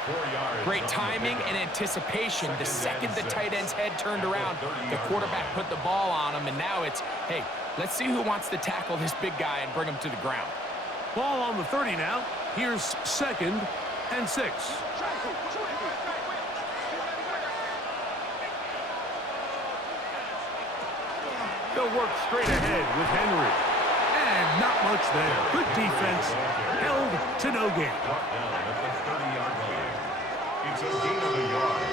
4 yards. Great timing and anticipation. The second the tight end's head turned around, the quarterback put the ball on him, and now it's, hey, let's see who wants to tackle this big guy and bring him to the ground. Ball on the 30 now. Here's 2nd and 6. They'll work straight ahead with Henry. And not much there. Good defense. Held to no gain. Brought down at the 30-yard line. It's a gain of a yard.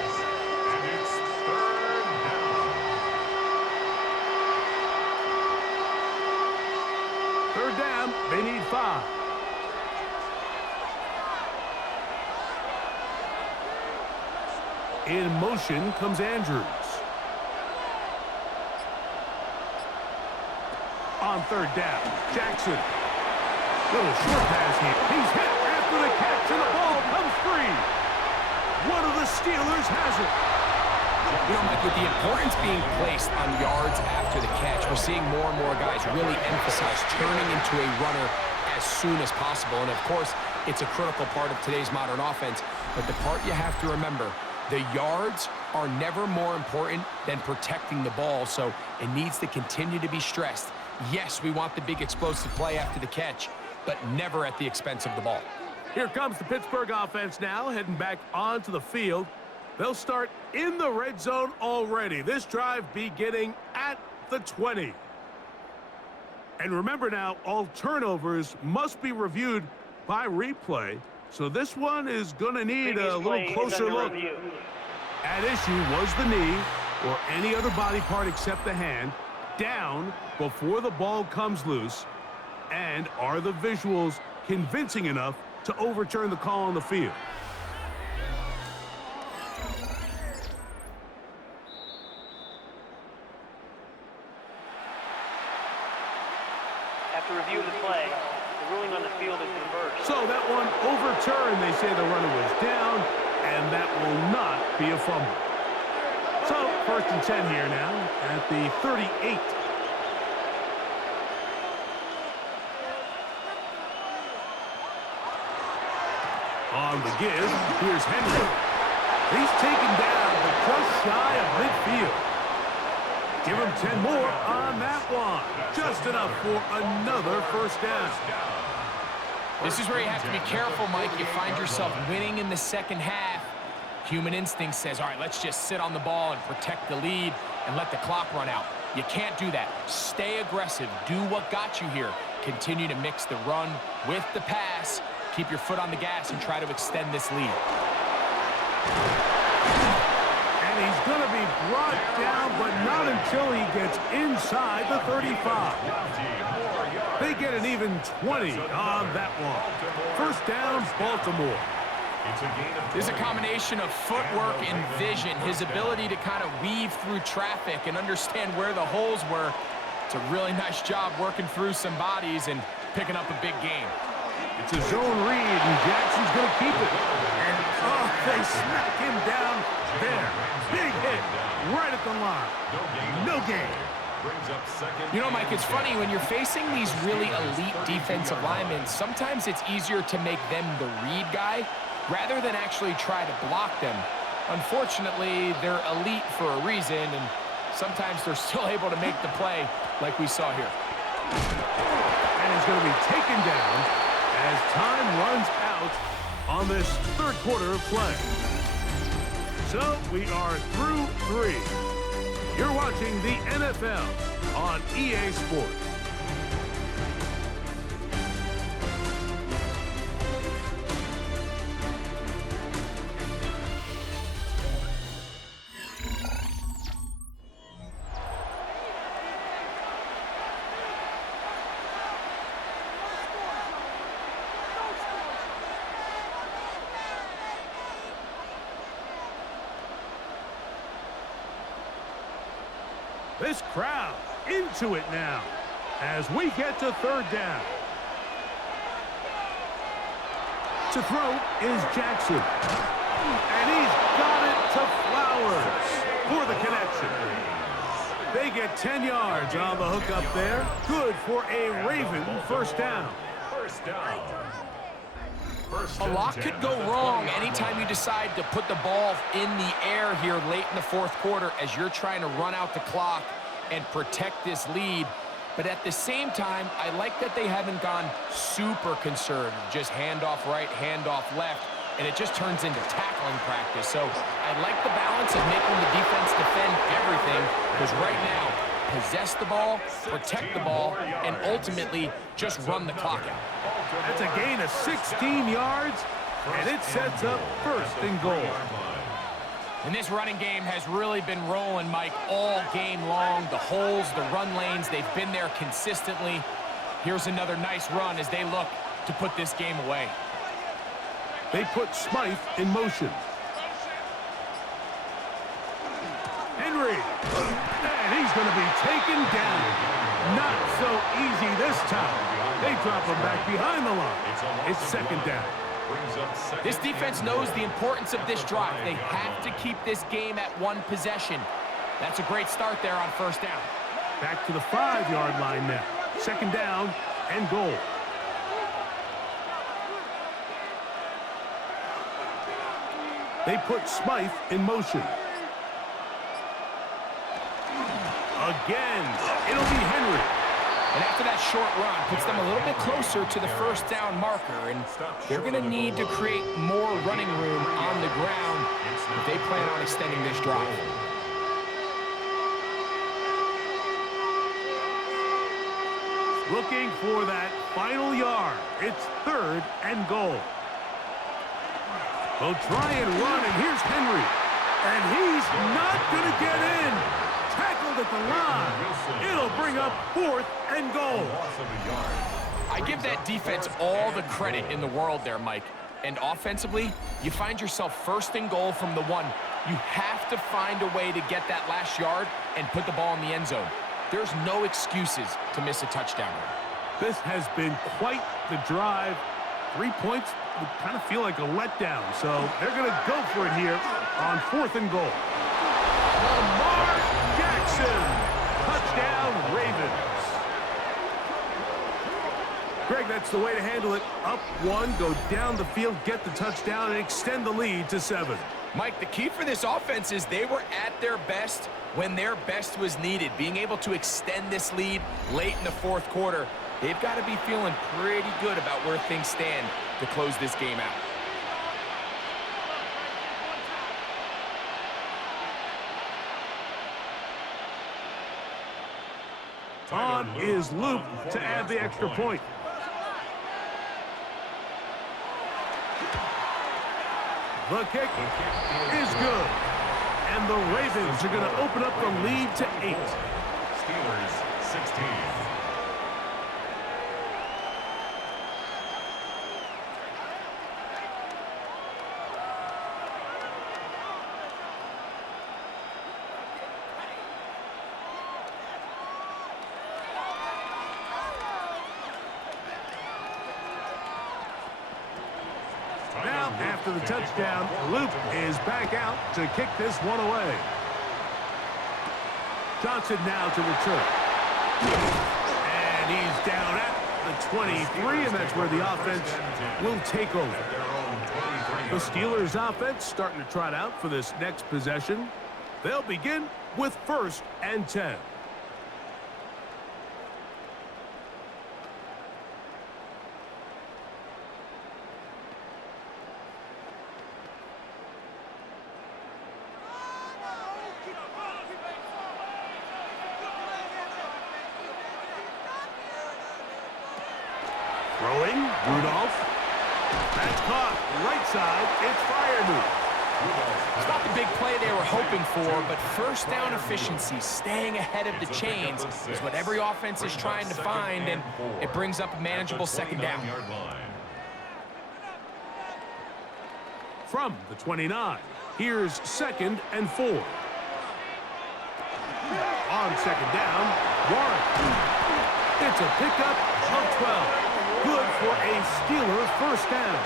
And it's 3rd down. 3rd down. They need 5. In motion comes Andrews. On 3rd down, Jackson. Little short pass here. He's hit after the catch, and the ball comes free. One of the Steelers has it. You know, Mike, with the importance being placed on yards after the catch, we're seeing more and more guys really emphasize turning into a runner as soon as possible. And, of course, it's a critical part of today's modern offense. But the part you have to remember, the yards are never more important than protecting the ball, so it needs to continue to be stressed. Yes, we want the big explosive play after the catch, but never at the expense of the ball. Here comes the Pittsburgh offense now, heading back onto the field. They'll start in the red zone already. This drive beginning at the 20. And remember now, all turnovers must be reviewed by replay. So this one is going to need a little closer look. At issue was the knee or any other body part except the hand down before the ball comes loose. And are the visuals convincing enough to overturn the call on the field? After reviewing the play, the ruling on the field is reversed. So that one overturned. They say the runner was down, and that will not be a fumble. So, 1st and 10 here now at the 38. On the give, here's Henry. He's taken down, but just shy of midfield. Give him 10 more on that one. Just enough for another first down. This is where you have to be careful, Mike. You find yourself winning in the second half. Human instinct says, all right, let's just sit on the ball and protect the lead and let the clock run out. You can't do that. Stay aggressive. Do what got you here. Continue to mix the run with the pass. Keep your foot on the gas and try to extend this lead. And he's going to be brought down, but not until he gets inside the 35. They get an even 20 on that one. First down, Baltimore. There's a combination of footwork and vision, his ability to kind of weave through traffic and understand where the holes were. It's a really nice job working through some bodies and picking up a big gain. It's a zone read, and Jackson's going to keep it. And, oh, they smack him down there. Big hit right at the line. No gain. You know, Mike, it's funny, when you're facing these really elite defensive linemen, sometimes it's easier to make them the read guy rather than actually try to block them. Unfortunately, they're elite for a reason, and sometimes they're still able to make the play like we saw here. And he's going to be taken down as time runs out on this third quarter of play. So we are through 3. You're watching the NFL on EA Sports. This crowd into it now as we get to third down. To throw is Jackson. And he's got it to Flowers for the connection. They get 10 yards on the hook up there. Good for a Raven first down. A lot could go wrong anytime you decide to put the ball in the air here late in the fourth quarter as you're trying to run out the clock and protect this lead. But at the same time, I like that they haven't gone super conservative, just handoff right, handoff left, and it just turns into tackling practice. So I like the balance of making the defense defend everything, because right now, possess the ball, protect the ball, and ultimately just run the clock out. That's a gain of 16 yards, and it sets up first and goal. And this running game has really been rolling, Mike, all game long. The holes, the run lanes, they've been there consistently. Here's another nice run as they look to put this game away. They put Smythe in motion. Henry, and he's going to be taken down. Not so easy this time. They drop him back behind the line. It's second down. This defense knows the importance of this drive. They have to keep this game at one possession. That's a great start there on first down. Back to the 5-yard line now. Second down and goal. They put Smythe in motion. Again, it'll be Henry. And after that short run, puts them a little bit closer to the first down marker, and they're going to need to create more running room on the ground if they plan on extending this drive. Looking for that final yard. It's third and goal. They'll try and run, and here's Henry. And he's not going to get in. Tackled at the line. It'll bring up fourth and goal. I give that defense all the credit in the world there, Mike. And offensively, you find yourself first and goal from the 1. You have to find a way to get that last yard and put the ball in the end zone. There's no excuses to miss a touchdown. This has been quite the drive. 3 points would kind of feel like a letdown, so they're going to go for it here on 4th and goal. Lamar Jackson, touchdown Ravens. Greg, that's the way to handle it. Up 1, go down the field, get the touchdown, and extend the lead to 7. Mike, the key for this offense is they were at their best when their best was needed. Being able to extend this lead late in the 4th quarter, they've got to be feeling pretty good about where things stand to close this game out. On is Luke to add the extra point. The kick is good. And the Ravens are going to open up the lead to 8. Steelers 16. Now, after the touchdown, Luke is back out to kick this one away. Johnson now to return. And he's down at the 23, and that's where the offense will take over. The Steelers' offense starting to trot out for this next possession. They'll begin with 1st and 10. Throwing, Rudolph. That's caught. Right side, it's Freiermuth. It's not the big play they were hoping for, but first down efficiency, staying ahead of the chains, is what every offense is trying to find, and it brings up a manageable 2nd down. From the 29, here's 2nd and 4. On 2nd down, Warren. It's a pickup of 12. Good for a Steeler first down.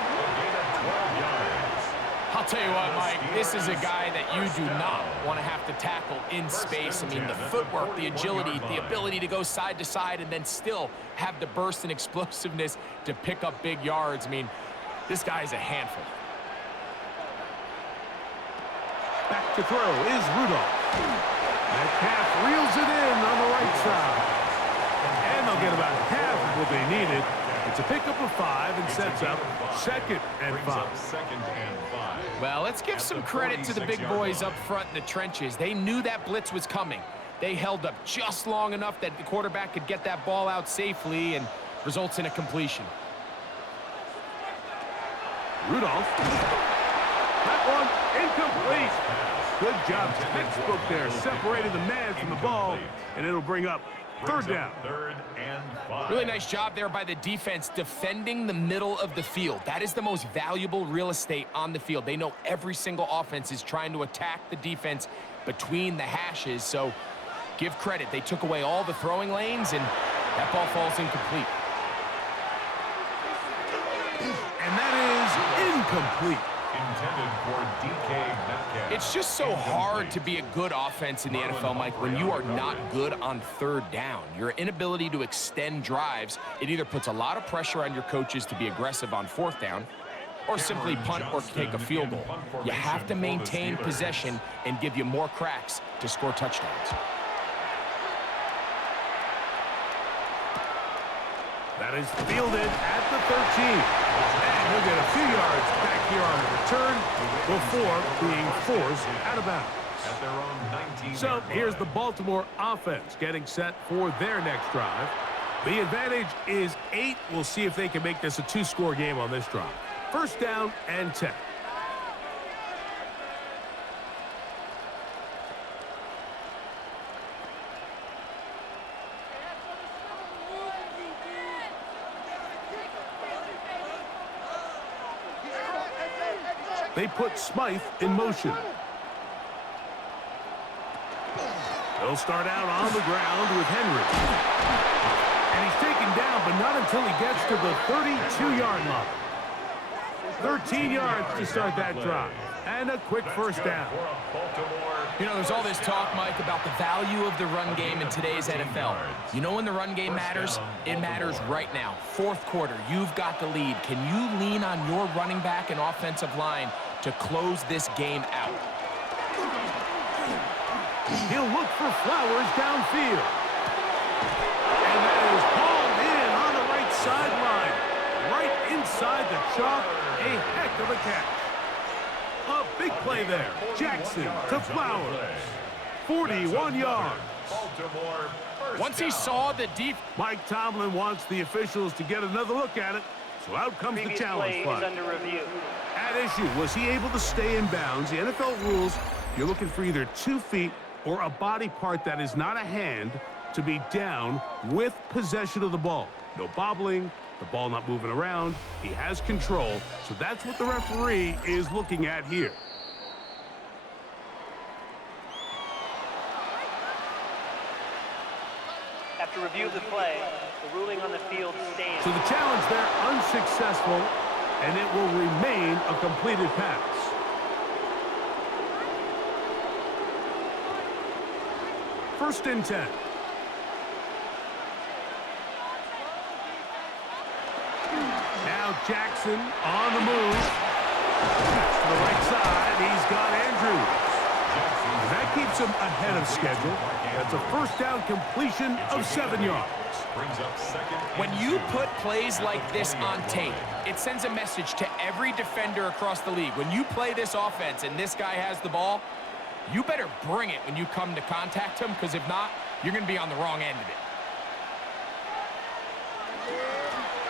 I'll tell you what, Mike, this is a guy that you do not want to have to tackle in space. I mean, the footwork, the agility, the ability to go side to side and then still have the burst and explosiveness to pick up big yards. I mean, this guy is a handful. Back to throw is Rudolph. Metcalf reels it in on the right side. And they'll get about half of what they needed. It's a pickup of 5 and sets up 2nd and 5. Well, let's give some credit to the big boys up front in the trenches. They knew that blitz was coming. They held up just long enough that the quarterback could get that ball out safely and results in a completion. Rudolph. That one incomplete. Good job, textbook there, separating the man from the ball, and it'll bring up 3rd down. 3rd and 5. Really nice job there by the defense defending the middle of the field. That is the most valuable real estate on the field. They know every single offense is trying to attack the defense between the hashes, so give credit. They took away all the throwing lanes, and that ball falls incomplete. And that is incomplete. Intended for DK Metcalf. It's just so hard to be a good offense in the NFL, Mike, when you are not good on 3rd down. Your inability to extend drives, it either puts a lot of pressure on your coaches to be aggressive on 4th down or simply punt or take a field goal. You have to maintain possession and give you more cracks to score touchdowns. That is fielded at the 13. And he'll get a few yards back here on the return before being forced out of bounds. At their own 19. So here's the Baltimore offense getting set for their next drive. The advantage is 8. We'll see if they can make this a 2-score game on this drive. 1st down and 10. They put Smythe in motion. They'll start out on the ground with Henry. And he's taken down, but not until he gets to the 32-yard line. 13 yards to start that drive. And a quick first down. You know, there's all this talk, Mike, about the value of the run game in today's NFL. You know when the run game matters? It matters right now. Fourth quarter, you've got the lead. Can you lean on your running back and offensive line to close this game out? He'll look for Flowers downfield. And that is hauled in on the right sideline. Right inside the chalk. A heck of a catch. A big play there. Jackson to Flowers. 41 yards. Once he saw the deep... Mike Tomlin wants the officials to get another look at it. So out comes the challenge play flag. is under review. At issue, was he able to stay in bounds? The NFL rules, you're looking for either 2 feet or a body part that is not a hand to be down with possession of the ball. No bobbling, the ball not moving around. He has control, so that's what the referee is looking at here. After review of the play, the ruling on the field stands. So the challenge there unsuccessful, and it will remain a completed pass. First and 10. Now Jackson on the move. To the right side, he's got Andrews. And that keeps him ahead of schedule. That's a first down completion of 7 yards. When you put plays like this on tape, it sends a message to every defender across the league. When you play this offense and this guy has the ball, you better bring it when you come to contact him, because if not, you're going to be on the wrong end of it.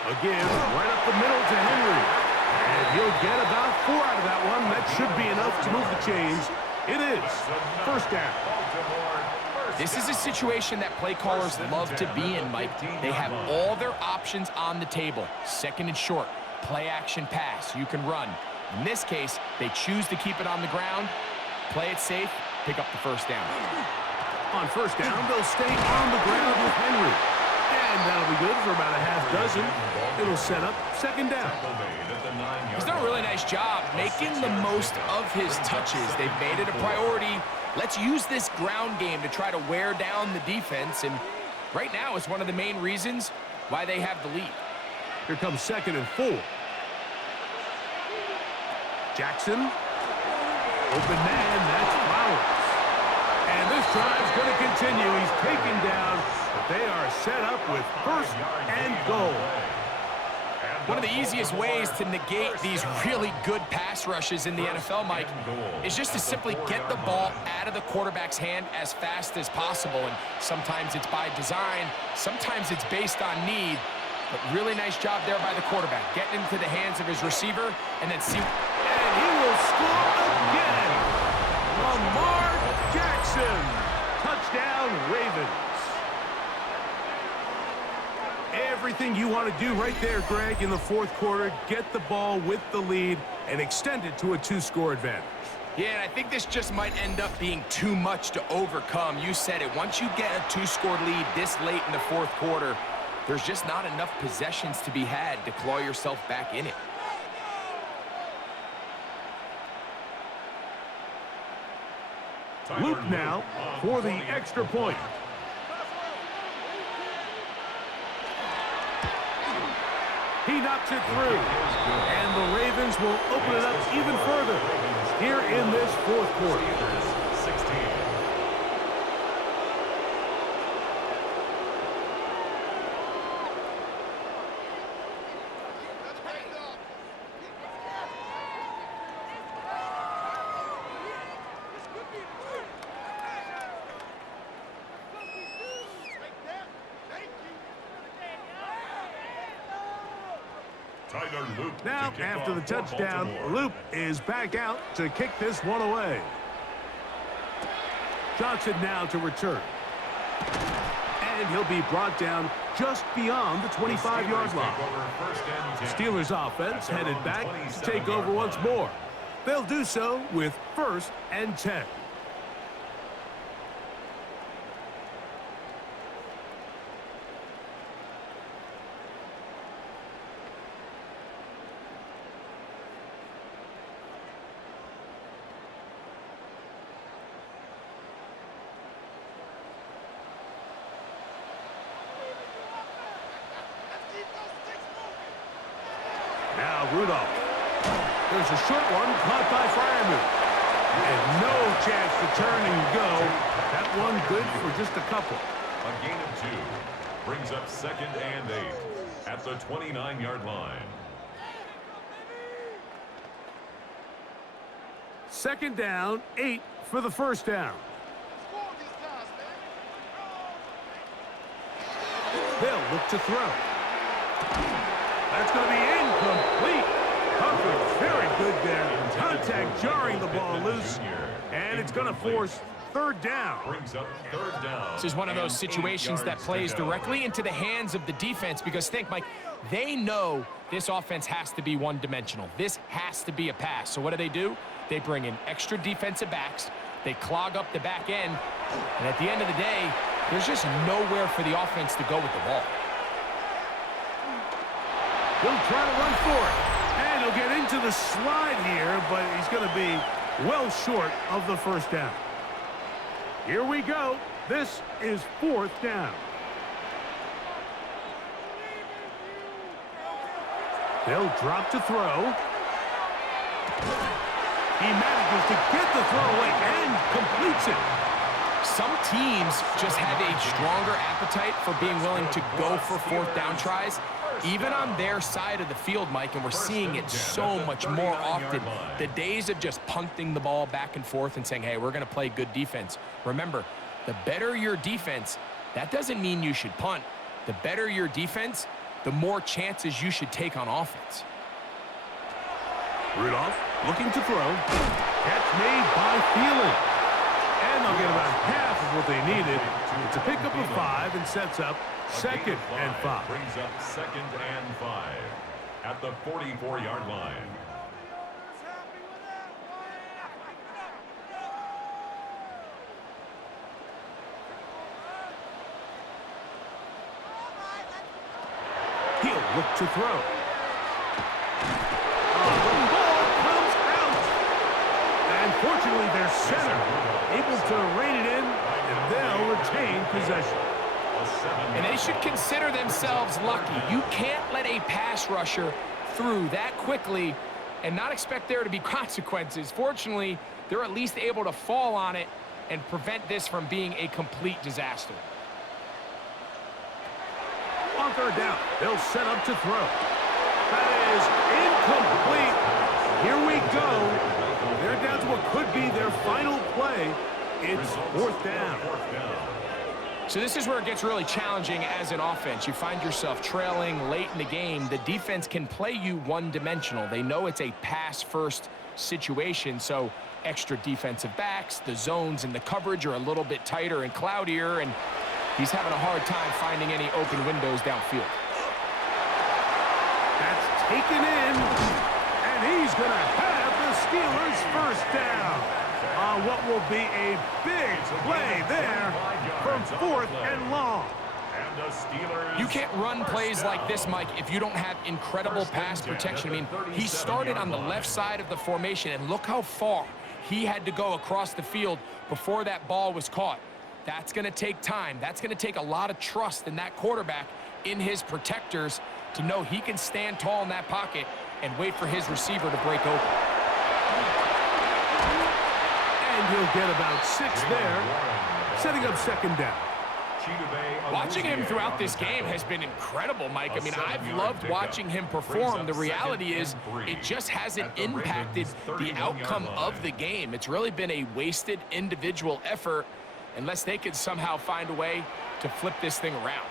Again, right up the middle to Henry. And he'll get about 4 out of that one. That should be enough to move the chains. It is. First down. This is a situation that play callers love to be in, Mike. They have all their options on the table. Second and short, play action pass. You can run. In this case, they choose to keep it on the ground, play it safe, pick up the first down. On first down, they'll stay on the ground with Henry. And that'll be good for about a half dozen. It'll set up second down. He's done a really nice job making the most of his touches. They've made it a priority. Let's use this ground game to try to wear down the defense. And right now, it's one of the main reasons why they have the lead. Here comes second and 4. Jackson. Open man, that's Flowers. And this drive's going to continue. He's taken down, but they are set up with first and goal. One of the easiest ways to negate these really good pass rushes in the NFL, Mike, is just to simply get the ball out of the quarterback's hand as fast as possible. And sometimes it's by design, sometimes it's based on need. But really nice job there by the quarterback, getting into the hands of his receiver, and then see... And he will score again! Lamar Jackson! Touchdown, Ravens. Everything you want to do right there, Greg, in the fourth quarter. Get the ball with the lead and extend it to a 2-score advantage. Yeah, and I think this just might end up being too much to overcome. You said it. Once you get a 2-score lead this late in the fourth quarter, there's just not enough possessions to be had to claw yourself back in it. Luke now for the extra point. He knocks it through. And the Ravens will open it up even further here in this fourth quarter. Now, after the touchdown, Luke is back out to kick this one away. Johnson now to return. And he'll be brought down just beyond the 25-yard line. Steelers offense headed back to take over once more. They'll do so with 1st and 10. Now Rudolph. There's a short one caught by Fryermuth. And no chance to turn and go. That one good for just a couple. A gain of 2 brings up 2nd and 8 at the 29-yard line. 2nd down, 8 for the 1st down. They'll look to throw. That's going to be incomplete. Coverage very good there. Contact jarring the ball loose. And it's going to force 3rd down. Brings up 3rd down. This is one of those situations that plays directly into the hands of the defense because think, Mike, they know this offense has to be one-dimensional. This has to be a pass. So what do? They bring in extra defensive backs. They clog up the back end. And at the end of the day, there's just nowhere for the offense to go with the ball. He'll try to run for it. And he'll get into the slide here, but he's going to be well short of the 1st down. Here we go. This is 4th down. They'll drop to throw. He manages to get the throw away and completes it. Some teams just have a stronger appetite for being willing to go for 4th down tries, even on their side of the field, Mike, and we're seeing it so much more often. The days of just punting the ball back and forth and saying, hey, we're going to play good defense. Remember, the better your defense, that doesn't mean you should punt. The better your defense, the more chances you should take on offense. Rudolph looking to throw. Catch made by Thielen. And they'll get about half of what they needed. It's a pickup of 5 and sets up 2nd and 5. Brings up 2nd and 5 at the 44-yard line. He'll look to throw. The ball comes out. And fortunately, their center able to rein it in, and they'll retain possession. And they should consider themselves lucky. You can't let a pass rusher through that quickly and not expect there to be consequences. Fortunately, they're at least able to fall on it and prevent this from being a complete disaster. On 3rd down, they'll set up to throw. That is incomplete. Here we go. They're down to what could be their final play. It's 4th down. So this is where it gets really challenging as an offense. You find yourself trailing late in the game. The defense can play you one-dimensional. They know it's a pass-first situation, so extra defensive backs, the zones and the coverage are a little bit tighter and cloudier, and he's having a hard time finding any open windows downfield. That's taken in, and he's going to have the Steelers' 1st down on what will be a big play there from 4th and long. You can't run plays like this, Mike, if you don't have incredible pass protection. I mean, he started on the left side of the formation, and look how far he had to go across the field before that ball was caught. That's going to take time. That's going to take a lot of trust in that quarterback, in his protectors, to know he can stand tall in that pocket and wait for his receiver to break open. And he'll get about 6 there, setting up 2nd down. Watching him throughout this game has been incredible, Mike. I mean, I've loved watching him perform. The reality is it just hasn't impacted the outcome of the game. It's really been a wasted individual effort unless they could somehow find a way to flip this thing around.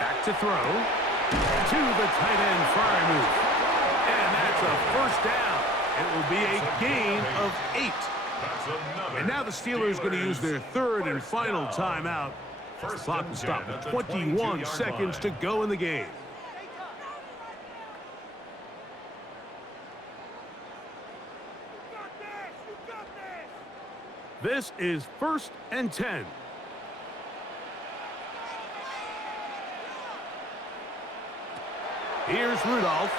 Back to throw to the tight end Fryermuth. And that's a 1st down. It will be a gain of 8. And now the Steelers going to use their 3rd and final timeout. The clock will stop with 21 seconds to go in the game. This is 1st and 10. Here's Rudolph.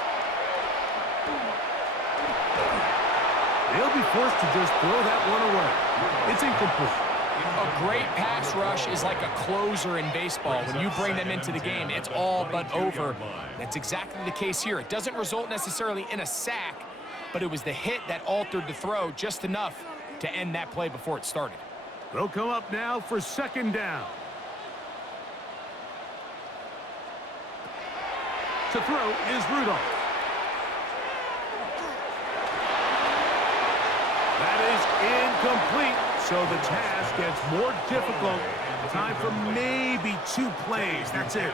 They'll be forced to just throw that one away. It's incomplete. A great pass rush is like a closer in baseball. When you bring them into the game, it's all but over. That's exactly the case here. It doesn't result necessarily in a sack, but it was the hit that altered the throw just enough to end that play before it started. They'll come up now for 2nd down. To throw is Rudolph. That is incomplete. So the task gets more difficult. Time for maybe 2 plays. That's it.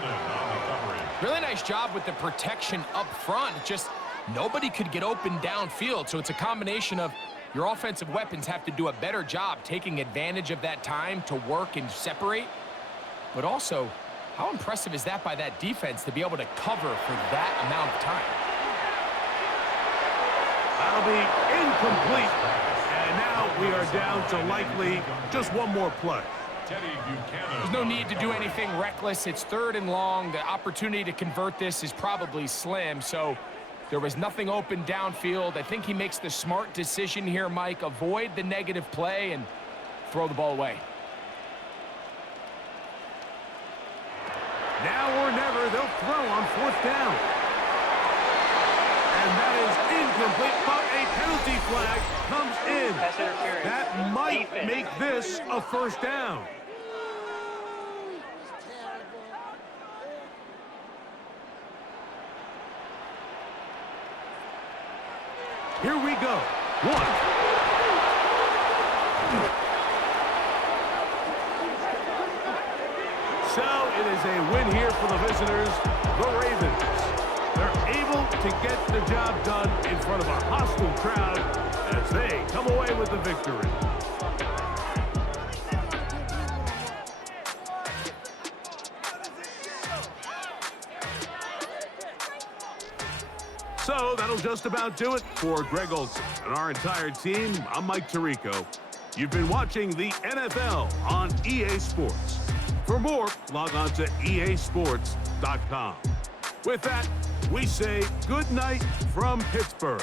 Really nice job with the protection up front. Just nobody could get open downfield. So it's a combination of your offensive weapons have to do a better job taking advantage of that time to work and separate. But also, how impressive is that by that defense to be able to cover for that amount of time? That'll be incomplete. And now we are down to likely just one more play. There's no need to do anything reckless. It's 3rd and long. The opportunity to convert this is probably slim. So there was nothing open downfield. I think he makes the smart decision here, Mike. Avoid the negative play and throw the ball away. Now or never, they'll throw on 4th down. And that is incomplete, but a penalty flag comes in. Pass interference. That might Defense. make this a 1st down. Here we go. 1. So it is a win here for the visitors, the Ravens. They're able to get the job done in front of a hostile crowd as they come away with the victory. So that'll just about do it for Greg Olson and our entire team. I'm Mike Tirico. You've been watching the NFL on EA Sports. For more, log on to easports.com. With that, we say good night from Pittsburgh.